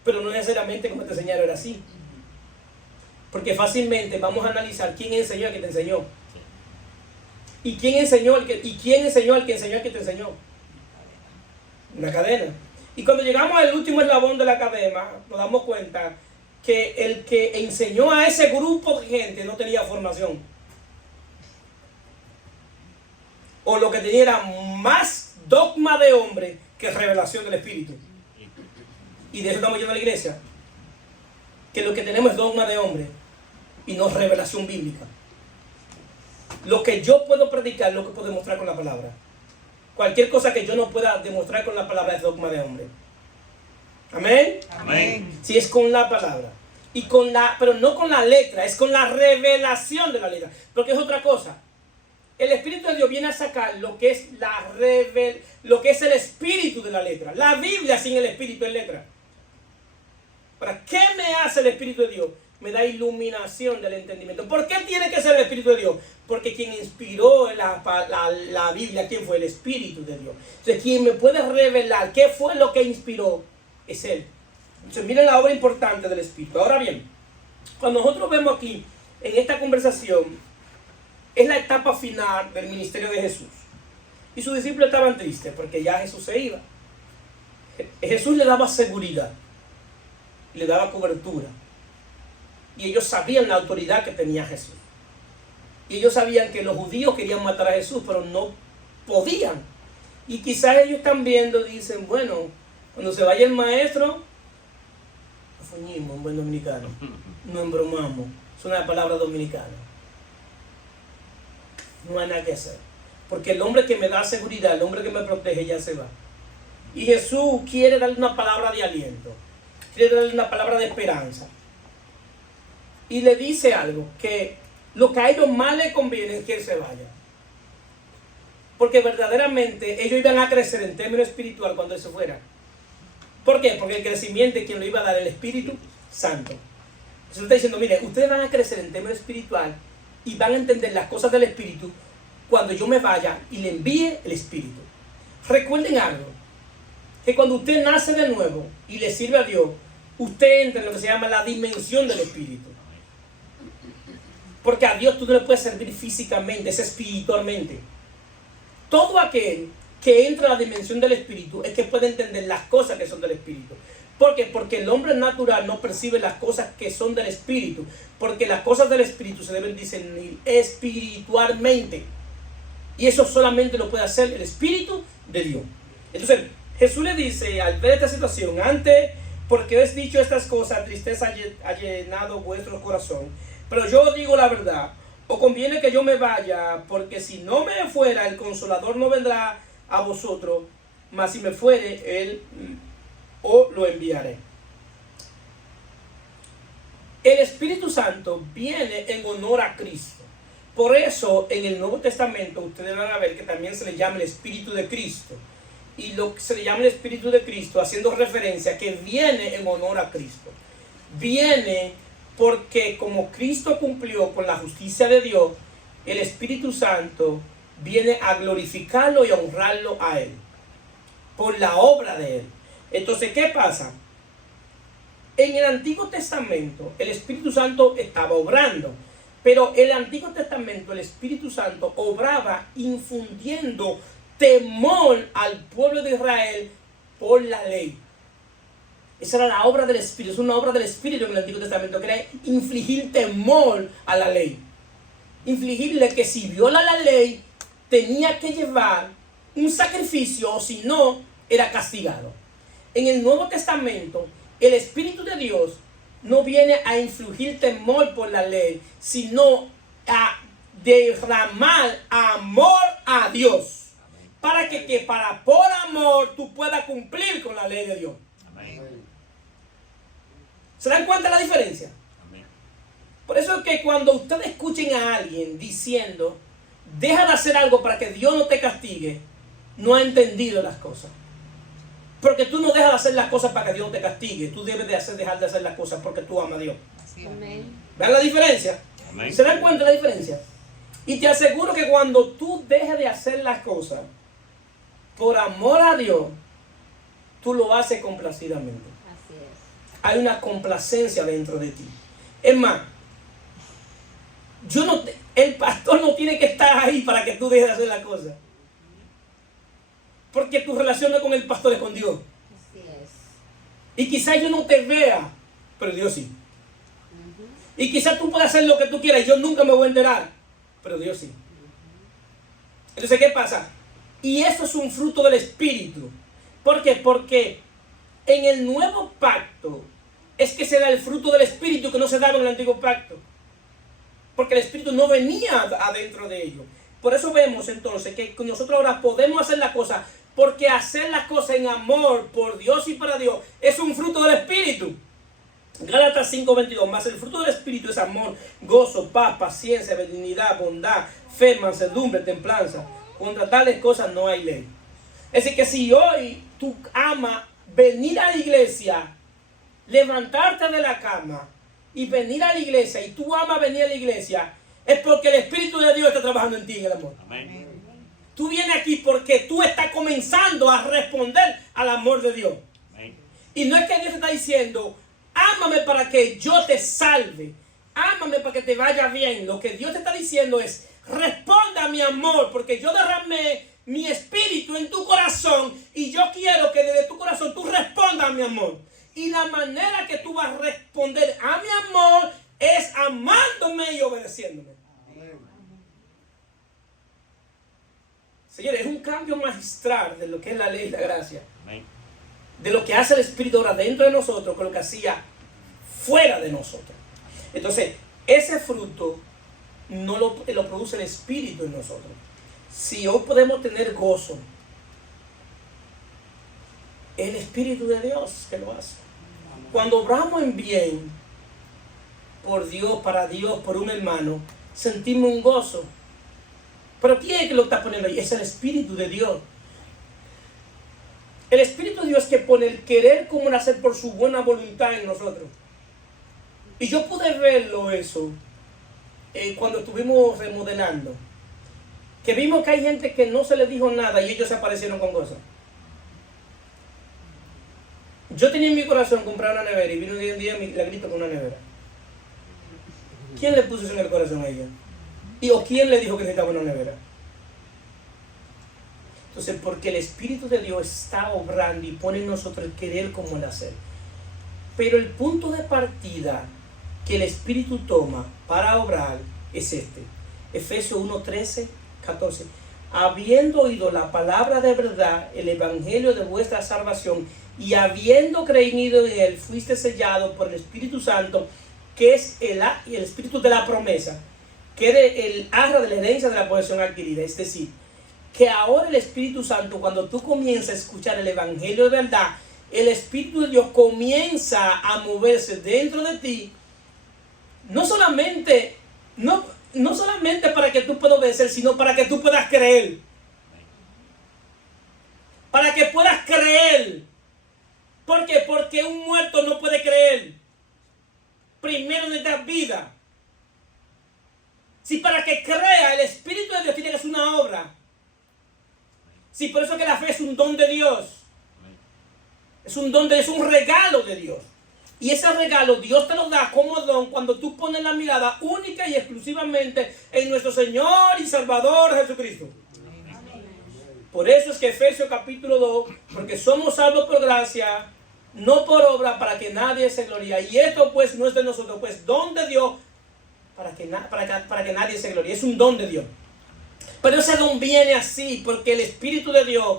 Pero no necesariamente como te enseñaron era así. Porque fácilmente vamos a analizar quién enseñó al que te enseñó. ¿Y quién enseñó al que enseñó al que te enseñó? Una cadena. Y cuando llegamos al último eslabón de la cadena, nos damos cuenta que el que enseñó a ese grupo de gente no tenía formación. O lo que tenía era más dogma de hombre que revelación del Espíritu. Y de eso estamos yendo a la iglesia. Que lo que tenemos es dogma de hombre y no revelación bíblica. Lo que yo puedo predicar es lo que puedo demostrar con la palabra. Cualquier cosa que yo no pueda demostrar con la palabra es dogma de hombre. Amén. Amén. Si es con la palabra. Pero no con la letra, es con la revelación de la letra. Porque es otra cosa. El Espíritu de Dios viene a sacar lo que es lo que es el espíritu de la letra. La Biblia sin el espíritu es letra. ¿Para qué me hace el Espíritu de Dios? Me da iluminación del entendimiento. ¿Por qué tiene que ser el Espíritu de Dios? Porque quien inspiró la Biblia, ¿quién fue? El Espíritu de Dios. Entonces, quien me puede revelar qué fue lo que inspiró es Él. Entonces, miren la obra importante del Espíritu. Ahora bien, cuando nosotros vemos aquí, en esta conversación, es la etapa final del ministerio de Jesús. Y sus discípulos estaban tristes porque ya Jesús se iba. Jesús le daba seguridad, le daba cobertura. Y ellos sabían la autoridad que tenía Jesús. Y ellos sabían que los judíos querían matar a Jesús, pero no podían. Y quizás ellos están viendo, dicen, bueno, cuando se vaya el maestro, nos fuñimos, un buen dominicano. No embromamos. Es una palabra dominicana. No hay nada que hacer. Porque el hombre que me da seguridad, el hombre que me protege, ya se va. Y Jesús quiere darle una palabra de aliento. Quiere darle una palabra de esperanza. Y le dice algo, que lo que a ellos más les conviene es que Él se vaya. Porque verdaderamente ellos iban a crecer en términos espiritual cuando Él se fuera. ¿Por qué? Porque el crecimiento es quien lo iba a dar, el Espíritu Santo. Jesús está diciendo, mire, ustedes van a crecer en términos espiritual y van a entender las cosas del Espíritu cuando yo me vaya y le envíe el Espíritu. Recuerden algo, que cuando usted nace de nuevo y le sirve a Dios, usted entra en lo que se llama la dimensión del Espíritu. Porque a Dios tú no le puedes servir físicamente, es espiritualmente. Todo aquel que entra a la dimensión del Espíritu es que puede entender las cosas que son del Espíritu. ¿Por qué? Porque el hombre natural no percibe las cosas que son del Espíritu. Porque las cosas del Espíritu se deben discernir espiritualmente. Y eso solamente lo puede hacer el Espíritu de Dios. Entonces, Jesús le dice, al ver esta situación, antes, porque os he dicho estas cosas, tristeza ha llenado vuestro corazón. Pero yo digo la verdad, o conviene que yo me vaya, porque si no me fuera, el Consolador no vendrá a vosotros, mas si me fuere, él o lo enviaré. El Espíritu Santo viene en honor a Cristo. Por eso en el Nuevo Testamento ustedes van a ver que también se le llama el Espíritu de Cristo. Y lo que se le llama el Espíritu de Cristo, haciendo referencia a que viene en honor a Cristo. Viene porque como Cristo cumplió con la justicia de Dios, el Espíritu Santo viene a glorificarlo y a honrarlo a Él. Por la obra de Él. Entonces, ¿qué pasa? En el Antiguo Testamento, el Espíritu Santo estaba obrando. Pero en el Antiguo Testamento, el Espíritu Santo obraba infundiendo temor al pueblo de Israel por la ley. Esa era la obra del Espíritu. Es una obra del Espíritu en el Antiguo Testamento, que era infligir temor a la ley. Infligirle que si viola la ley, tenía que llevar un sacrificio, o si no, era castigado. En el Nuevo Testamento, el Espíritu de Dios no viene a infligir temor por la ley, sino a derramar amor a Dios. Para que para por amor tú puedas cumplir con la ley de Dios. Amén. ¿Se dan cuenta la diferencia? Amén. Por eso es que cuando ustedes escuchen a alguien diciendo, deja de hacer algo para que Dios no te castigue, no ha entendido las cosas. Porque tú no dejas de hacer las cosas para que Dios no te castigue. Tú debes dejar de hacer las cosas porque tú amas a Dios. Amén. ¿Vean la diferencia? Amén. ¿Se dan cuenta de la diferencia? Y te aseguro que cuando tú dejes de hacer las cosas por amor a Dios, tú lo haces complacidamente. Así es. Hay una complacencia dentro de ti. Es más, el pastor no tiene que estar ahí para que tú dejes de hacer las cosas. Porque tu relación no es con el pastor, es con Dios. Así es. Y quizás yo no te vea, pero Dios sí. Y quizás tú puedas hacer lo que tú quieras y yo nunca me voy a enterar, pero Dios sí. Entonces, ¿qué pasa? Y eso es un fruto del Espíritu. ¿Por qué? Porque en el nuevo pacto es que se da el fruto del Espíritu que no se daba en el antiguo pacto. Porque el Espíritu no venía adentro de ellos. Por eso vemos entonces que nosotros ahora podemos hacer las cosas, porque hacer las cosas en amor por Dios y para Dios es un fruto del Espíritu. Gálatas 5:22, más el fruto del Espíritu es amor, gozo, paz, paciencia, benignidad, bondad, fe, mansedumbre, templanza. Contra tales cosas no hay ley. Es decir, que si hoy tú amas venir a la iglesia, levantarte de la cama y venir a la iglesia, y tú amas venir a la iglesia, es porque el Espíritu de Dios está trabajando en ti en el amor. Amén. Tú vienes aquí porque tú estás comenzando a responder al amor de Dios. Amén. Y no es que Dios te está diciendo, ámame para que yo te salve, ámame para que te vaya bien. Lo que Dios te está diciendo es, responda a mi amor, porque yo derramé mi espíritu en tu corazón y yo quiero que desde tu corazón tú respondas a mi amor. Y la manera que tú vas a responder a mi amor es amándome y obedeciéndome. Señores, es un cambio magistral de lo que es la ley y la gracia. Amén. De lo que hace el Espíritu ahora dentro de nosotros con lo que hacía fuera de nosotros. Entonces, ese fruto no lo produce el Espíritu en nosotros. Si hoy podemos tener gozo, el Espíritu de Dios que lo hace. Cuando obramos en bien por Dios, para Dios, por un hermano, sentimos un gozo. Pero ¿quién es que lo está poniendo ahí? Es el Espíritu de Dios. El Espíritu de Dios que pone el querer como nacer por su buena voluntad en nosotros. Y yo pude verlo eso cuando estuvimos remodelando. Que vimos que hay gente que no se les dijo nada y ellos se aparecieron con cosas. Yo tenía en mi corazón comprar una nevera y vino un día y la grito con una nevera. ¿Quién le puso eso en el corazón a ella? ¿O quién le dijo que necesitaba una nevera? Entonces, porque el Espíritu de Dios está obrando y pone en nosotros el querer como el hacer. Pero el punto de partida que el Espíritu toma para obrar es este. Efesios 1:13, 14. Habiendo oído la palabra de verdad, el evangelio de vuestra salvación, y habiendo creído en él, fuiste sellado por el Espíritu Santo, que es el Espíritu de la promesa, que es el arra de la herencia de la posesión adquirida. Es decir, que ahora el Espíritu Santo, cuando tú comienzas a escuchar el Evangelio de verdad, el Espíritu de Dios comienza a moverse dentro de ti, no solamente para que tú puedas obedecer, sino para que tú puedas creer. Para que puedas creer. ¿Por qué? Porque un muerto no puede creer. Primero necesitas vida. Si para que crea, el Espíritu de Dios tiene que hacer una obra. Si por eso que la fe es un don de Dios. Es un regalo de Dios. Y ese regalo Dios te lo da como don cuando tú pones la mirada única y exclusivamente en nuestro Señor y Salvador Jesucristo. Por eso es que Efesios capítulo 2, porque somos salvos por gracia, no por obra, para que nadie se gloríe. Y esto pues no es de nosotros, pues don de Dios, para que nadie se gloríe. Es un don de Dios. Pero ese don viene así, porque el Espíritu de Dios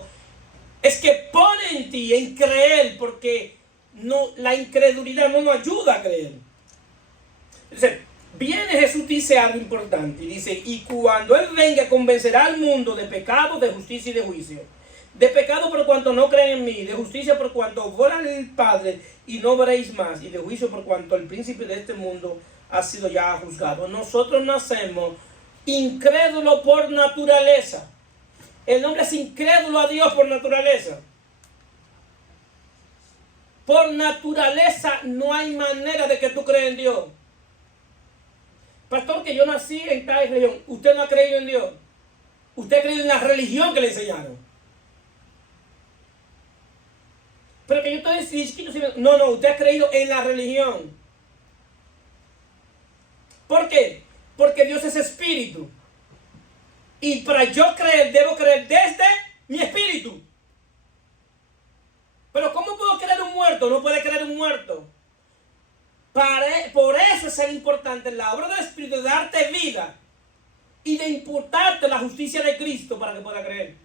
es que pone en ti, en creer, porque la incredulidad no nos ayuda a creer. Entonces, viene Jesús, dice algo importante, y dice, y cuando Él venga, convencerá al mundo de pecado, de justicia y de juicio. De pecado por cuanto no creen en mí, de justicia por cuanto volan el Padre y no veréis más, y de juicio por cuanto el príncipe de este mundo ha sido ya juzgado. Nosotros nacemos incrédulos por naturaleza. El hombre es incrédulo a Dios por naturaleza. Por naturaleza no hay manera de que tú creas en Dios. Pastor, que yo nací en tal religión. Usted no ha creído en Dios. Usted ha creído en la religión que le enseñaron. Pero que yo estoy diciendo, no, usted ha creído en la religión. ¿Por qué? Porque Dios es espíritu. Y para yo creer, debo creer desde mi espíritu. Pero ¿cómo puedo creer un muerto? No puede creer un muerto. Por eso es tan importante la obra del Espíritu, de darte vida y de imputarte la justicia de Cristo para que pueda creer.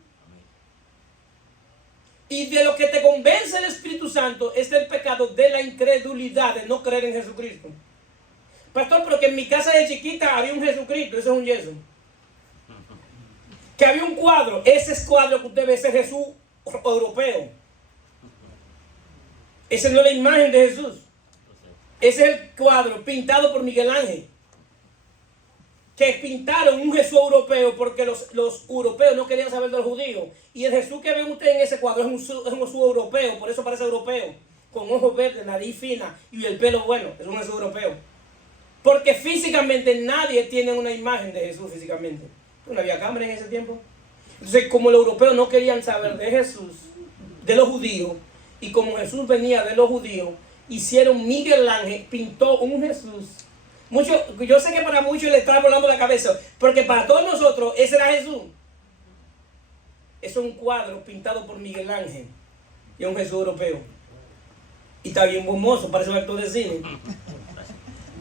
Y de lo que te convence el Espíritu Santo es del pecado de la incredulidad, de no creer en Jesucristo. Pastor, pero que en mi casa de chiquita había un Jesucristo, eso es un yeso. Que había un cuadro, ese es cuadro que usted ve, ese Jesús europeo. Esa no es la imagen de Jesús. Ese es el cuadro pintado por Miguel Ángel. Que pintaron un Jesús europeo porque los europeos no querían saber de los judíos. Y el Jesús que ven ustedes en ese cuadro es un Jesús europeo, por eso parece europeo. Con ojos verdes, nariz fina y el pelo bueno. Es un Jesús europeo. Porque físicamente nadie tiene una imagen de Jesús físicamente. No había cámara en ese tiempo. Entonces, como los europeos no querían saber de Jesús, de los judíos, y como Jesús venía de los judíos, hicieron Miguel Ángel, pintó un Jesús. Yo sé que para muchos le está volando la cabeza, porque para todos nosotros ese era Jesús. Eso es un cuadro pintado por Miguel Ángel, y es un Jesús europeo. Y está bien hermoso, parece un actor de cine.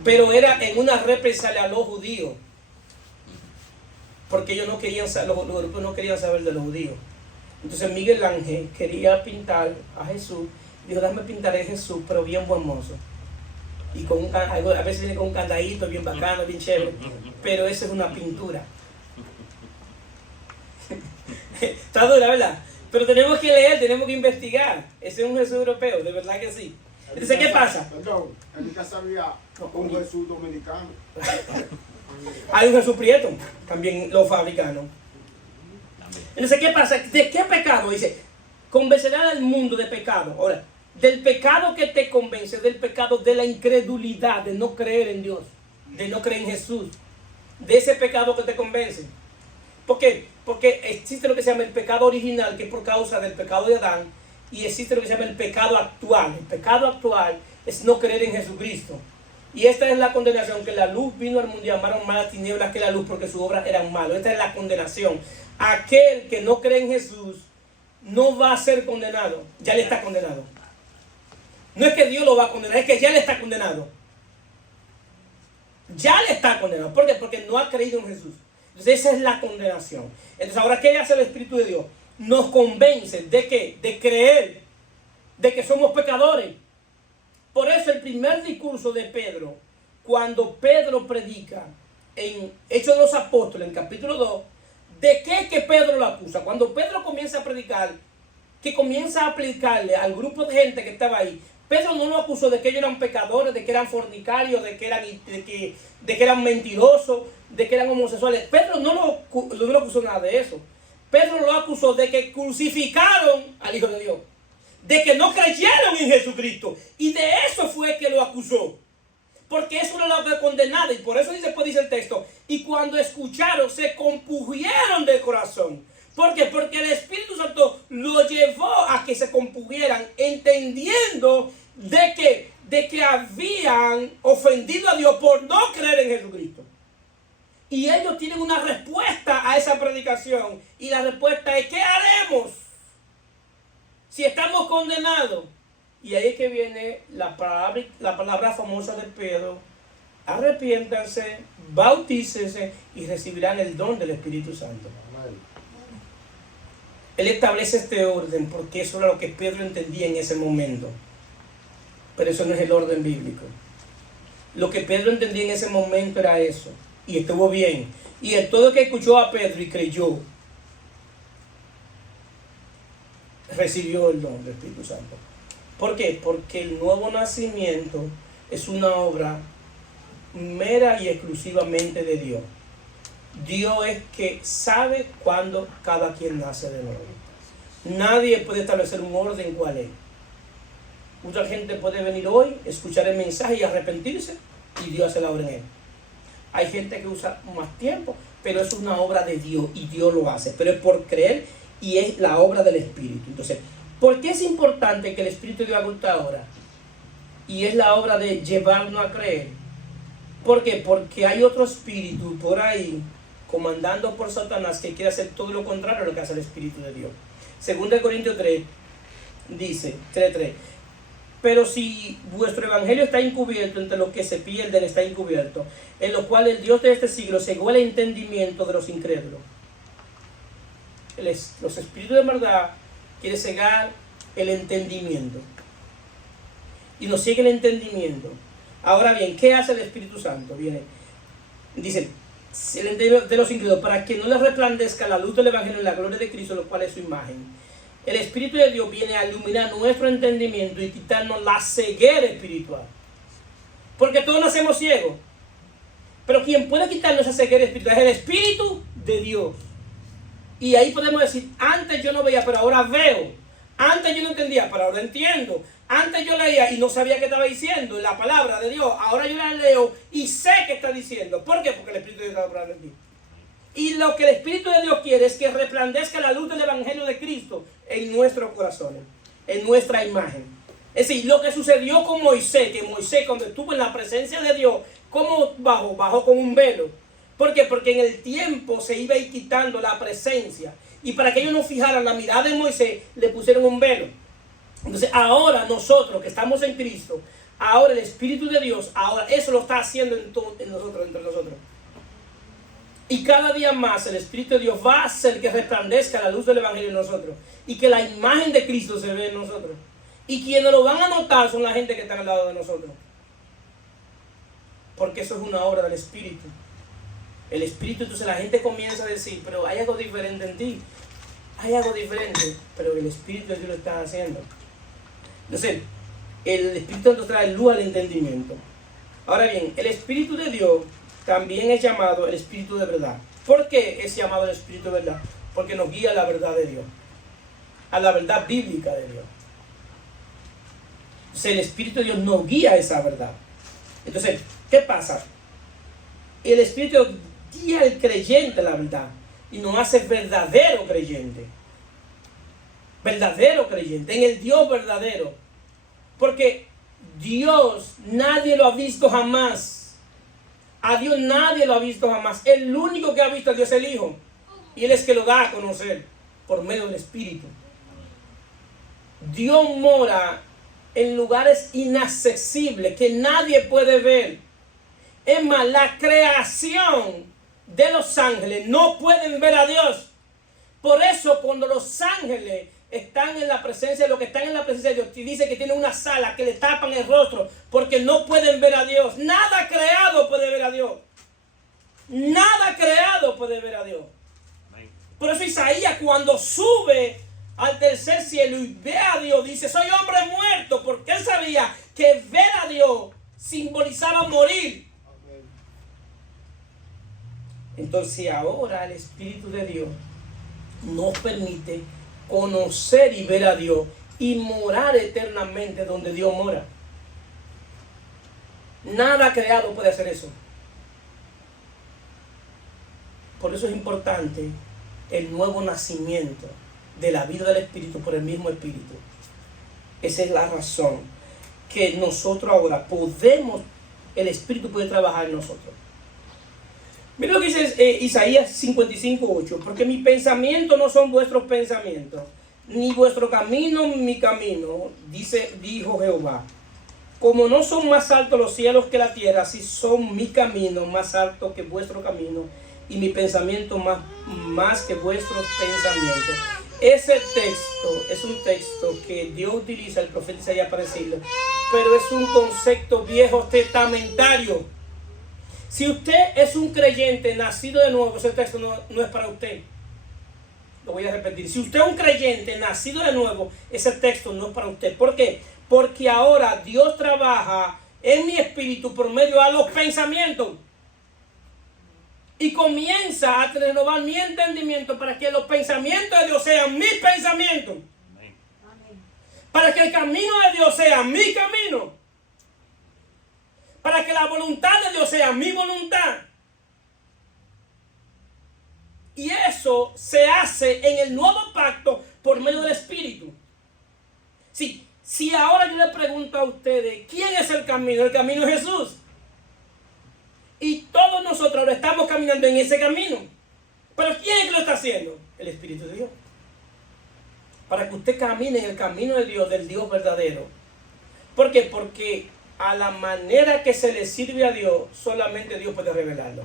Pero era en una represalia a los judíos. Porque ellos no querían, los europeos no querían saber de los judíos. Entonces Miguel Ángel quería pintar a Jesús. Dijo, déjame pintar a Jesús, pero bien buen mozo. Y a veces viene con un candadito bien bacano, bien chévere. Pero eso es una pintura. Está dura, ¿verdad? Pero tenemos que leer, tenemos que investigar. Ese es un Jesús europeo, de verdad que sí. Entonces, ¿qué pasa? Perdón, en mi casa había un Jesús dominicano. Hay un Jesús prieto, también los fabricanos. Entonces, ¿qué pasa? ¿De qué pecado? Dice, convencerá al mundo de pecado. Ahora, del pecado que te convence, del pecado de la incredulidad, de no creer en Dios, de no creer en Jesús. De ese pecado que te convence. ¿Por qué? Porque existe lo que se llama el pecado original, que es por causa del pecado de Adán, y existe lo que se llama el pecado actual. El pecado actual es no creer en Jesucristo. Y esta es la condenación, que la luz vino al mundo y amaron más las tinieblas que la luz porque sus obras eran malas. Esta es la condenación. Aquel que no cree en Jesús no va a ser condenado, ya le está condenado. No es que Dios lo va a condenar, es que ya le está condenado. Ya le está condenado. ¿Por qué? Porque no ha creído en Jesús. Entonces esa es la condenación. Entonces ahora, ¿qué hace el Espíritu de Dios? Nos convence de que, de creer, de que somos pecadores. Por eso el primer discurso de Pedro, cuando Pedro predica en Hechos de los Apóstoles, en capítulo 2, ¿De qué es que Pedro lo acusa? Cuando Pedro comienza a predicar, que comienza a aplicarle al grupo de gente que estaba ahí, Pedro no lo acusó de que ellos eran pecadores, de que eran fornicarios, de que eran mentirosos, de que eran homosexuales. Pedro no lo acusó nada de eso. Pedro lo acusó de que crucificaron al Hijo de Dios, de que no creyeron en Jesucristo, y de eso fue que lo acusó. Porque eso no lo condenado, y por eso dice el texto, y cuando escucharon se compungieron de corazón. ¿Por qué? Porque el Espíritu Santo lo llevó a que se compungieran, entendiendo de que habían ofendido a Dios por no creer en Jesucristo. Y ellos tienen una respuesta a esa predicación, y la respuesta es: ¿qué haremos si estamos condenados? Y ahí es que viene la palabra famosa de Pedro: arrepiéntanse, bautícense y recibirán el don del Espíritu Santo. Él establece este orden porque eso era lo que Pedro entendía en ese momento. Pero eso no es el orden bíblico. Lo que Pedro entendía en ese momento era eso. Y estuvo bien. Y el todo el que escuchó a Pedro y creyó, recibió el don del Espíritu Santo. ¿Por qué? Porque el nuevo nacimiento es una obra mera y exclusivamente de Dios. Dios es que sabe cuándo cada quien nace de nuevo. Nadie puede establecer un orden cuál es. Mucha gente puede venir hoy, escuchar el mensaje y arrepentirse, y Dios hace la obra en él. Hay gente que usa más tiempo, pero eso es una obra de Dios y Dios lo hace. Pero es por creer y es la obra del Espíritu. Entonces, ¿por qué es importante que el Espíritu de Dios haga esta obra? Y es la obra de llevarnos a creer. ¿Por qué? Porque hay otro espíritu por ahí, comandando por Satanás, que quiere hacer todo lo contrario a lo que hace el Espíritu de Dios. 2 Corintios 3 dice, 3:3: pero si vuestro evangelio está encubierto, entre los que se pierden está encubierto, en lo cual el Dios de este siglo cegó el entendimiento de los incrédulos. Los espíritus de maldad quieren cegar el entendimiento, y nos sigue el entendimiento. Ahora bien, ¿qué hace el Espíritu Santo? Dice, el entendimiento de los incrédulos, para que no les resplandezca la luz del evangelio en la gloria de Cristo, lo cual es su imagen. El Espíritu de Dios viene a iluminar nuestro entendimiento y quitarnos la ceguera espiritual. Porque todos nacemos ciegos. Pero quien puede quitarnos esa ceguera espiritual es el Espíritu de Dios. Y ahí podemos decir: antes yo no veía, pero ahora veo. Antes yo no entendía, pero ahora entiendo. Antes yo leía y no sabía qué estaba diciendo la palabra de Dios. Ahora yo la leo y sé qué está diciendo. ¿Por qué? Porque el Espíritu de Dios está obrando en ti. Y lo que el Espíritu de Dios quiere es que resplandezca la luz del Evangelio de Cristo en nuestros corazones, en nuestra imagen. Es decir, lo que sucedió con Moisés, que Moisés, cuando estuvo en la presencia de Dios, ¿cómo bajó? Bajó con un velo. ¿Por qué? Porque en el tiempo se iba a ir quitando la presencia. Y para que ellos no fijaran la mirada de Moisés, le pusieron un velo. Entonces ahora nosotros que estamos en Cristo, ahora el Espíritu de Dios, ahora eso lo está haciendo entre nosotros. Y cada día más el Espíritu de Dios va a hacer que resplandezca la luz del Evangelio en nosotros. Y que la imagen de Cristo se ve en nosotros. Y quienes lo van a notar son la gente que está al lado de nosotros. Porque eso es una obra del Espíritu. El Espíritu, entonces la gente comienza a decir: pero hay algo diferente en ti. Hay algo diferente, pero el Espíritu de Dios lo está haciendo. Entonces, el Espíritu Santo trae luz al entendimiento. Ahora bien, el Espíritu de Dios también es llamado el Espíritu de verdad. ¿Por qué es llamado el Espíritu de verdad? Porque nos guía a la verdad de Dios, a la verdad bíblica de Dios. Entonces, el Espíritu de Dios nos guía a esa verdad. Entonces, ¿qué pasa? El Espíritu de Dios guía al creyente a la verdad y nos hace verdadero creyente. Verdadero creyente, en el Dios verdadero. Porque Dios nadie lo ha visto jamás. A Dios nadie lo ha visto jamás. El único que ha visto a Dios es el Hijo. Y Él es que lo da a conocer por medio del Espíritu. Dios mora en lugares inaccesibles que nadie puede ver. Es más, la creación de los ángeles no pueden ver a Dios. Por eso cuando los ángeles están en la presencia, los que están en la presencia de Dios, y dice que tienen una sala que le tapan el rostro porque no pueden ver a Dios. Nada creado puede ver a Dios. Nada creado puede ver a Dios. Por eso Isaías, cuando sube al tercer cielo y ve a Dios, dice: soy hombre muerto, porque él sabía que ver a Dios simbolizaba morir. Entonces ahora el Espíritu de Dios nos permite conocer y ver a Dios y morar eternamente donde Dios mora. Nada creado puede hacer eso. Por eso es importante el nuevo nacimiento de la vida del Espíritu por el mismo Espíritu. Esa es la razón que nosotros ahora podemos, el Espíritu puede trabajar en nosotros. Mira lo que dice Isaías 55:8. Porque mis pensamientos no son vuestros pensamientos, ni vuestro camino mi camino, dijo Jehová. Como no son más altos los cielos que la tierra, así son mis caminos más altos que vuestro camino, y mi pensamiento más que vuestros pensamientos. Ese texto es un texto que Dios utiliza el profeta Isaías para decirlo, pero es un concepto viejo testamentario. Si usted es un creyente nacido de nuevo, ese texto no es para usted. Lo voy a repetir. Si usted es un creyente nacido de nuevo, ese texto no es para usted. ¿Por qué? Porque ahora Dios trabaja en mi espíritu por medio de los pensamientos. Y comienza a renovar mi entendimiento para que los pensamientos de Dios sean mis pensamientos. Amén. Para que el camino de Dios sea mi camino. Para que la voluntad de Dios sea mi voluntad. Y eso se hace en el nuevo pacto por medio del Espíritu. Sí, si ahora yo le pregunto a ustedes, ¿quién es el camino? El camino es Jesús. Y todos nosotros ahora estamos caminando en ese camino. ¿Pero quién es que lo está haciendo? El Espíritu de Dios. Para que usted camine en el camino de Dios, del Dios verdadero. ¿Por qué? Porque a la manera que se le sirve a Dios, solamente Dios puede revelarlo.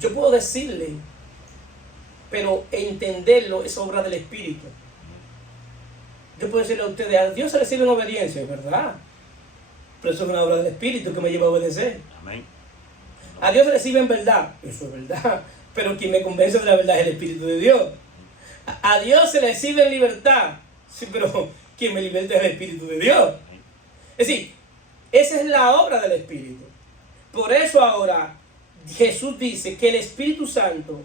Yo puedo decirle, pero entenderlo es obra del Espíritu. Yo puedo decirle a ustedes, a Dios se le sirve en obediencia, es verdad. Pero eso es una obra del Espíritu que me lleva a obedecer. Amén. A Dios se le sirve en verdad, eso es verdad. Pero quien me convence de la verdad es el Espíritu de Dios. A Dios se le sirve en libertad, sí, pero quien me liberta es el Espíritu de Dios. Es decir, esa es la obra del Espíritu. Por eso ahora Jesús dice que el Espíritu Santo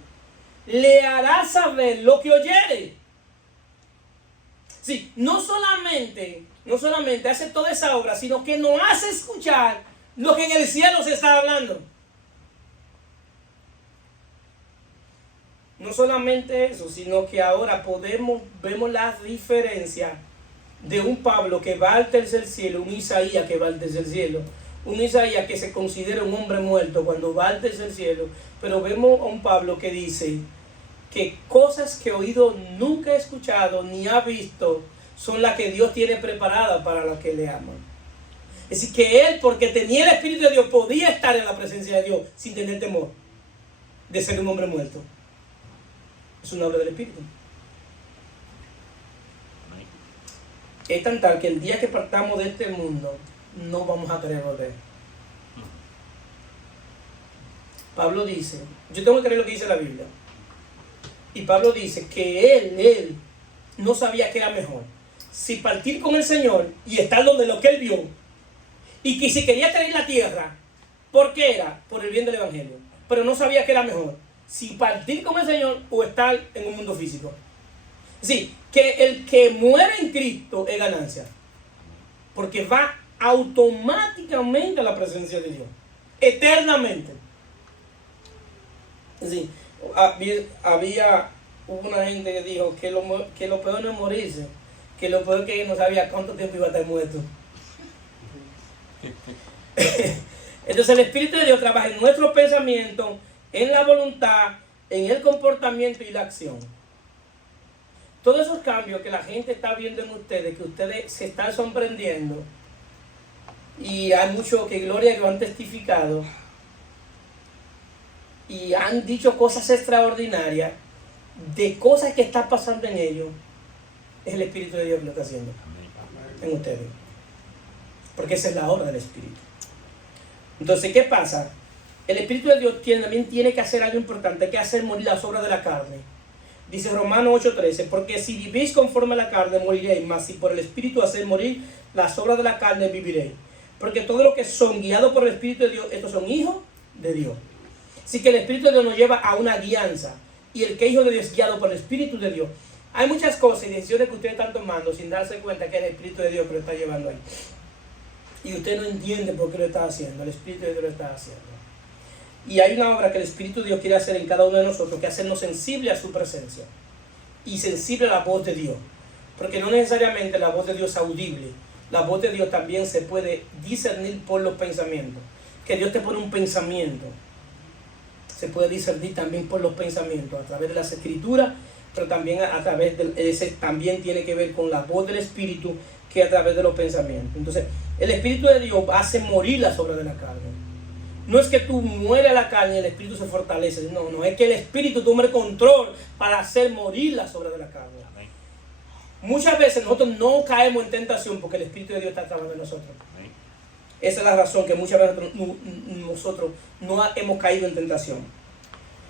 le hará saber lo que oyere. Sí, no solamente hace toda esa obra, sino que nos hace escuchar lo que en el cielo se está hablando. No solamente eso, sino que ahora vemos la diferencia de un Pablo que va al tercer cielo, un Isaías que va al tercer cielo, un Isaías que se considera un hombre muerto cuando va al tercer cielo, pero vemos a un Pablo que dice que cosas que oído nunca ha escuchado ni ha visto son las que Dios tiene preparadas para los que le aman. Es decir, que él, porque tenía el Espíritu de Dios, podía estar en la presencia de Dios sin tener temor de ser un hombre muerto. Es una obra del Espíritu. Es tan tal que el día que partamos de este mundo no vamos a querer volver. Pablo dice, yo tengo que creer lo que dice la Biblia. Y Pablo dice que él no sabía qué era mejor. Si partir con el Señor y estar donde lo que él vio. Y que si quería tener la tierra, ¿por qué era? Por el bien del Evangelio. Pero no sabía qué era mejor. Si partir con el Señor o estar en un mundo físico. Sí, que el que muere en Cristo es ganancia. Porque va automáticamente a la presencia de Dios. Eternamente. Sí, hubo una gente que dijo que lo peor no es morirse, que lo peor es que no sabía cuánto tiempo iba a estar muerto. Entonces el Espíritu de Dios trabaja en nuestros pensamientos, en la voluntad, en el comportamiento y la acción. Todos esos cambios que la gente está viendo en ustedes, que ustedes se están sorprendiendo, y hay muchos que gloria que lo han testificado y han dicho cosas extraordinarias de cosas que están pasando en ellos, es el Espíritu de Dios que lo está haciendo en ustedes, porque esa es la obra del Espíritu. Entonces, ¿qué pasa? el Espíritu de Dios también tiene que hacer algo importante, que hacer morir las obras de la carne. Dice Romanos 8:13, porque si vivís conforme a la carne moriréis, mas si por el Espíritu hacer morir las obras de la carne viviréis. Porque todos los que son guiados por el Espíritu de Dios, estos son hijos de Dios. Así que el Espíritu de Dios nos lleva a una guianza. Y el que es hijo de Dios es guiado por el Espíritu de Dios. Hay muchas cosas y decisiones que ustedes están tomando sin darse cuenta que es el Espíritu de Dios que lo está llevando ahí. Y usted no entiende por qué lo está haciendo. El Espíritu de Dios lo está haciendo. Y hay una obra que el Espíritu de Dios quiere hacer en cada uno de nosotros, que es hacernos sensible a su presencia. Y sensible a la voz de Dios. Porque no necesariamente la voz de Dios es audible. La voz de Dios también se puede discernir por los pensamientos. Que Dios te pone un pensamiento. Se puede discernir también por los pensamientos, a través de las escrituras, pero también a través de ese, también tiene que ver con la voz del Espíritu, que a través de los pensamientos. Entonces, el Espíritu de Dios hace morir las obras de la carne. No es que tú mueres a la carne y el Espíritu se fortalece. No, es que el Espíritu tome el control para hacer morir las obras de la carne. Amén. Muchas veces nosotros no caemos en tentación porque el Espíritu de Dios está trabajando en nosotros. Amén. Esa es la razón que muchas veces nosotros no hemos caído en tentación.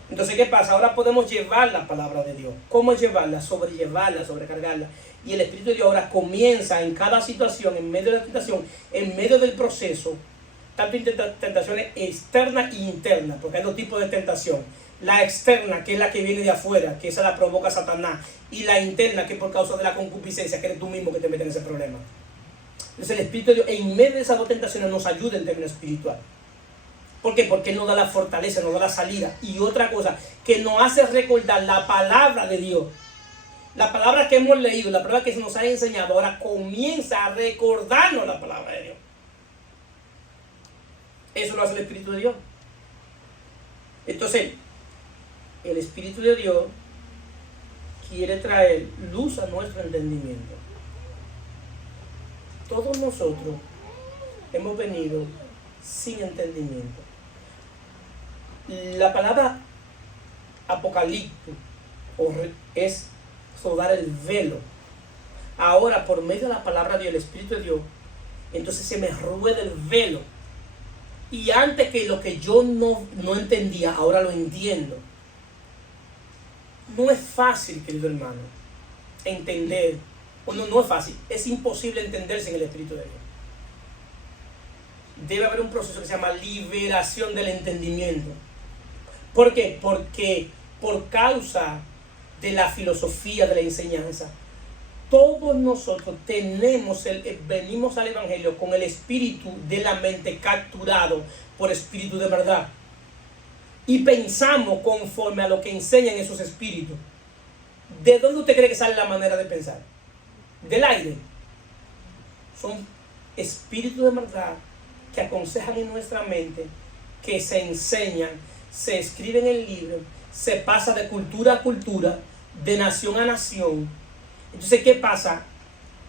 Entonces, ¿qué pasa? Ahora podemos llevar la palabra de Dios. ¿Cómo llevarla? Sobrellevarla, sobrecargarla. Y el Espíritu de Dios ahora comienza en cada situación, en medio de la tentación, en medio del proceso, tanto tentaciones externas e internas, porque hay dos tipos de tentación. La externa, que es la que viene de afuera, que esa la provoca Satanás, y la interna, que es por causa de la concupiscencia, que eres tú mismo que te metes en ese problema. Entonces el Espíritu de Dios, en medio de esas dos tentaciones, nos ayuda en términos espirituales. ¿Por qué? Porque Él nos da la fortaleza, nos da la salida. Y otra cosa, que nos hace recordar la palabra de Dios. La palabra que hemos leído, la palabra que se nos ha enseñado, ahora comienza a recordarnos la palabra de Dios. Eso lo hace el Espíritu de Dios. Entonces, el Espíritu de Dios quiere traer luz a nuestro entendimiento. Todos nosotros hemos venido sin entendimiento. La palabra apocalipto es soldar el velo. Ahora, por medio de la palabra de Dios, el Espíritu de Dios, entonces se me rueda el velo. Y antes que lo que yo no entendía, ahora lo entiendo. No es fácil, querido hermano, entender. No es fácil. Es imposible entenderse en el Espíritu de Dios. Debe haber un proceso que se llama liberación del entendimiento. ¿Por qué? Porque por causa de la filosofía de la enseñanza, todos nosotros venimos al Evangelio con el espíritu de la mente capturado por espíritu de verdad. Y pensamos conforme a lo que enseñan esos espíritus. ¿De dónde usted cree que sale la manera de pensar? Del aire. Son espíritus de verdad que aconsejan en nuestra mente, que se enseñan, se escriben en libros, se pasa de cultura a cultura, de nación a nación. Entonces, ¿qué pasa?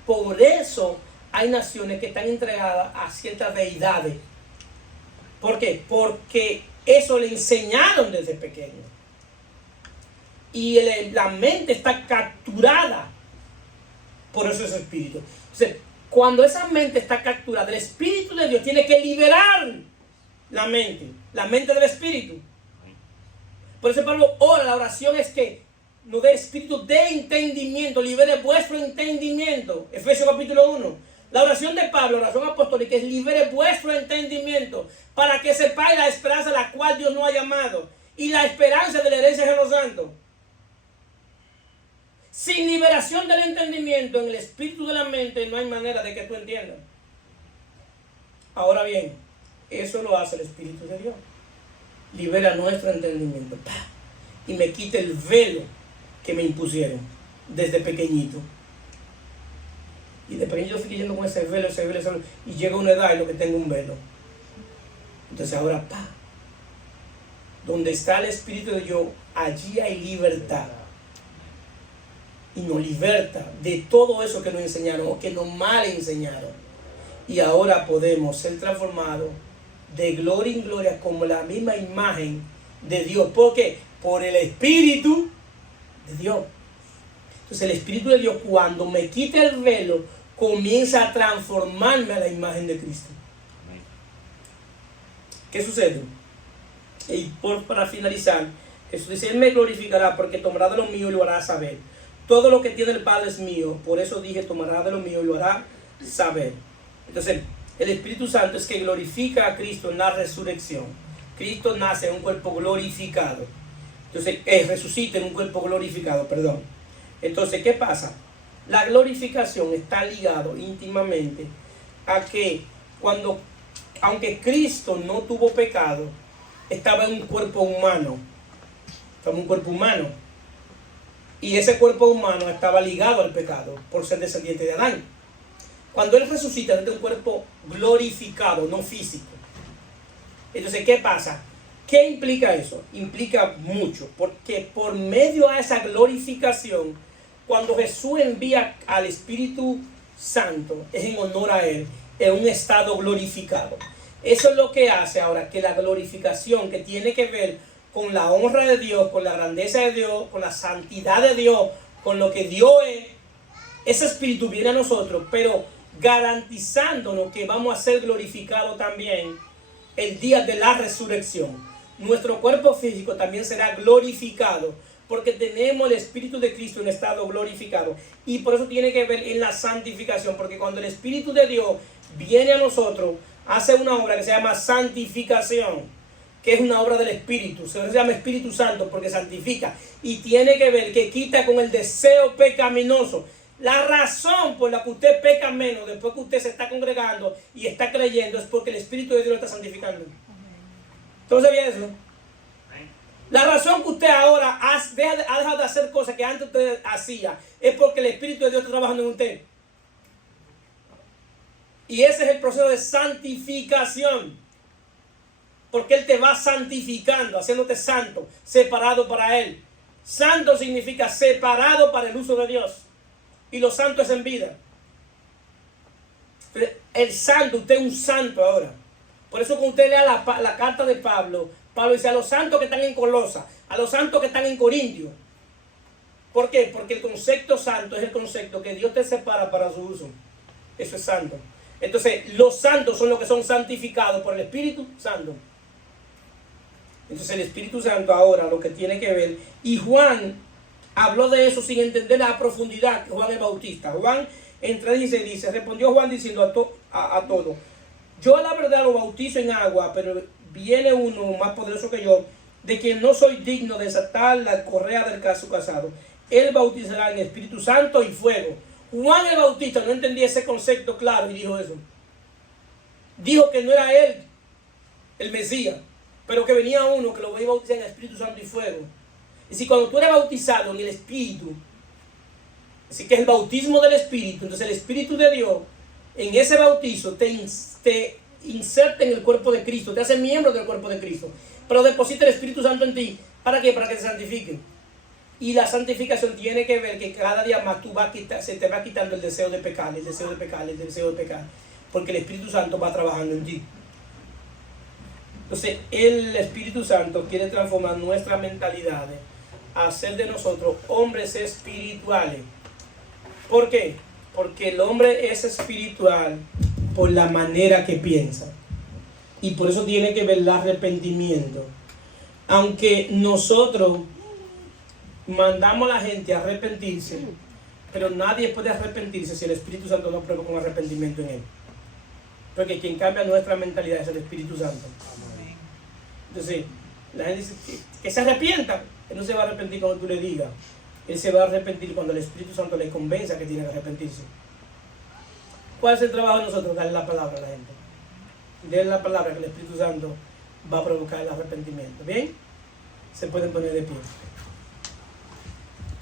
Por eso hay naciones que están entregadas a ciertas deidades. ¿Por qué? Porque eso le enseñaron desde pequeño. Y la mente está capturada por esos espíritus. Entonces, cuando esa mente está capturada, el Espíritu de Dios tiene que liberar la mente del Espíritu. Por eso Pablo ora, la oración es que nos dé espíritu de entendimiento, libere vuestro entendimiento. Efesios capítulo 1. La oración de Pablo, la oración apostólica, es libere vuestro entendimiento para que sepáis la esperanza a la cual Dios nos ha llamado y la esperanza de la herencia de los santos. Sin liberación del entendimiento en el espíritu de la mente no hay manera de que tú entiendas. Ahora bien, eso lo hace el Espíritu de Dios. Libera nuestro entendimiento. Y me quita el velo que me impusieron desde pequeñito. Y de pequeño yo fui yendo con ese velo, y llega una edad en lo que tengo un velo. Entonces ahora, donde está el Espíritu de Dios, allí hay libertad. Y nos liberta de todo eso que nos enseñaron o que nos mal enseñaron. Y ahora podemos ser transformados de gloria en gloria como la misma imagen de Dios. ¿Por qué? Por el Espíritu de Dios. Entonces el Espíritu de Dios, cuando me quita el velo, comienza a transformarme a la imagen de Cristo. ¿Qué sucede? Y para finalizar, Jesús dice, Él me glorificará porque tomará de lo mío y lo hará saber. Todo lo que tiene el Padre es mío, por eso dije, tomará de lo mío y lo hará saber. Entonces, el Espíritu Santo es que glorifica a Cristo en la resurrección. Cristo nace en un cuerpo glorificado. Entonces, resucita en un cuerpo glorificado, perdón. Entonces, ¿qué pasa? La glorificación está ligado íntimamente a que aunque Cristo no tuvo pecado, estaba en un cuerpo humano. Estaba en un cuerpo humano. Y ese cuerpo humano estaba ligado al pecado por ser descendiente de Adán. Cuando Él resucita, es un cuerpo glorificado, no físico. Entonces, ¿qué pasa? ¿Qué implica eso? Implica mucho, porque por medio de esa glorificación, cuando Jesús envía al Espíritu Santo, es en honor a Él, en un estado glorificado. Eso es lo que hace ahora que la glorificación, que tiene que ver con la honra de Dios, con la grandeza de Dios, con la santidad de Dios, con lo que Dios es, ese Espíritu viene a nosotros, pero garantizándonos que vamos a ser glorificados también el día de la resurrección. Nuestro cuerpo físico también será glorificado porque tenemos el Espíritu de Cristo en estado glorificado. Y por eso tiene que ver en la santificación, porque cuando el Espíritu de Dios viene a nosotros, hace una obra que se llama santificación, que es una obra del Espíritu. Se llama Espíritu Santo porque santifica. Y tiene que ver que quita con el deseo pecaminoso. La razón por la que usted peca menos después que usted se está congregando y está creyendo es porque el Espíritu de Dios lo está santificando. ¿Entonces sabía eso? La razón que usted ahora ha dejado de hacer cosas que antes usted hacía es porque el Espíritu de Dios está trabajando en usted. Y ese es el proceso de santificación. Porque Él te va santificando, haciéndote santo, separado para Él. Santo significa separado para el uso de Dios. Y lo santo es en vida. El santo, usted es un santo ahora. Por eso cuando usted lea la carta de Pablo, Pablo dice a los santos que están en Colosa, a los santos que están en Corintio. ¿Por qué? Porque el concepto santo es el concepto que Dios te separa para su uso. Eso es santo. Entonces, los santos son los que son santificados por el Espíritu Santo. Entonces, el Espíritu Santo ahora lo que tiene que ver. Y Juan habló de eso sin entender la profundidad que Juan el Bautista. Juan en 3:16 dice, respondió Juan diciendo a todo, yo a la verdad lo bautizo en agua, pero viene uno más poderoso que yo, de quien no soy digno de desatar la correa del su casado. Él bautizará en Espíritu Santo y fuego. Juan el Bautista no entendía ese concepto claro y dijo eso. Dijo que no era él el Mesías, pero que venía uno que lo iba a bautizar en Espíritu Santo y fuego. Y si cuando tú eres bautizado en el Espíritu, así que es el bautismo del Espíritu, entonces el Espíritu de Dios en ese bautizo te inserta en el cuerpo de Cristo, te hace miembro del cuerpo de Cristo, pero deposita el Espíritu Santo en ti. ¿Para qué? Para que te santifique. Y la santificación tiene que ver que cada día más se te va quitando el deseo de pecar, el deseo de pecar, el deseo de pecar, porque el Espíritu Santo va trabajando en ti. Entonces el Espíritu Santo quiere transformar nuestras mentalidades, hacer de nosotros hombres espirituales. ¿Por qué? Porque el hombre es espiritual por la manera que piensa. Y por eso tiene que ver el arrepentimiento. Aunque nosotros mandamos a la gente a arrepentirse, pero nadie puede arrepentirse si el Espíritu Santo no prueba con arrepentimiento en él. Porque quien cambia nuestra mentalidad es el Espíritu Santo. Entonces, la gente dice que se arrepienta. Él no se va a arrepentir cuando tú le digas. Él se va a arrepentir cuando el Espíritu Santo le convenza que tiene que arrepentirse. ¿Cuál es el trabajo de nosotros? Darle la palabra a la gente. Darle la palabra que el Espíritu Santo va a provocar el arrepentimiento. ¿Bien? Se pueden poner de pie.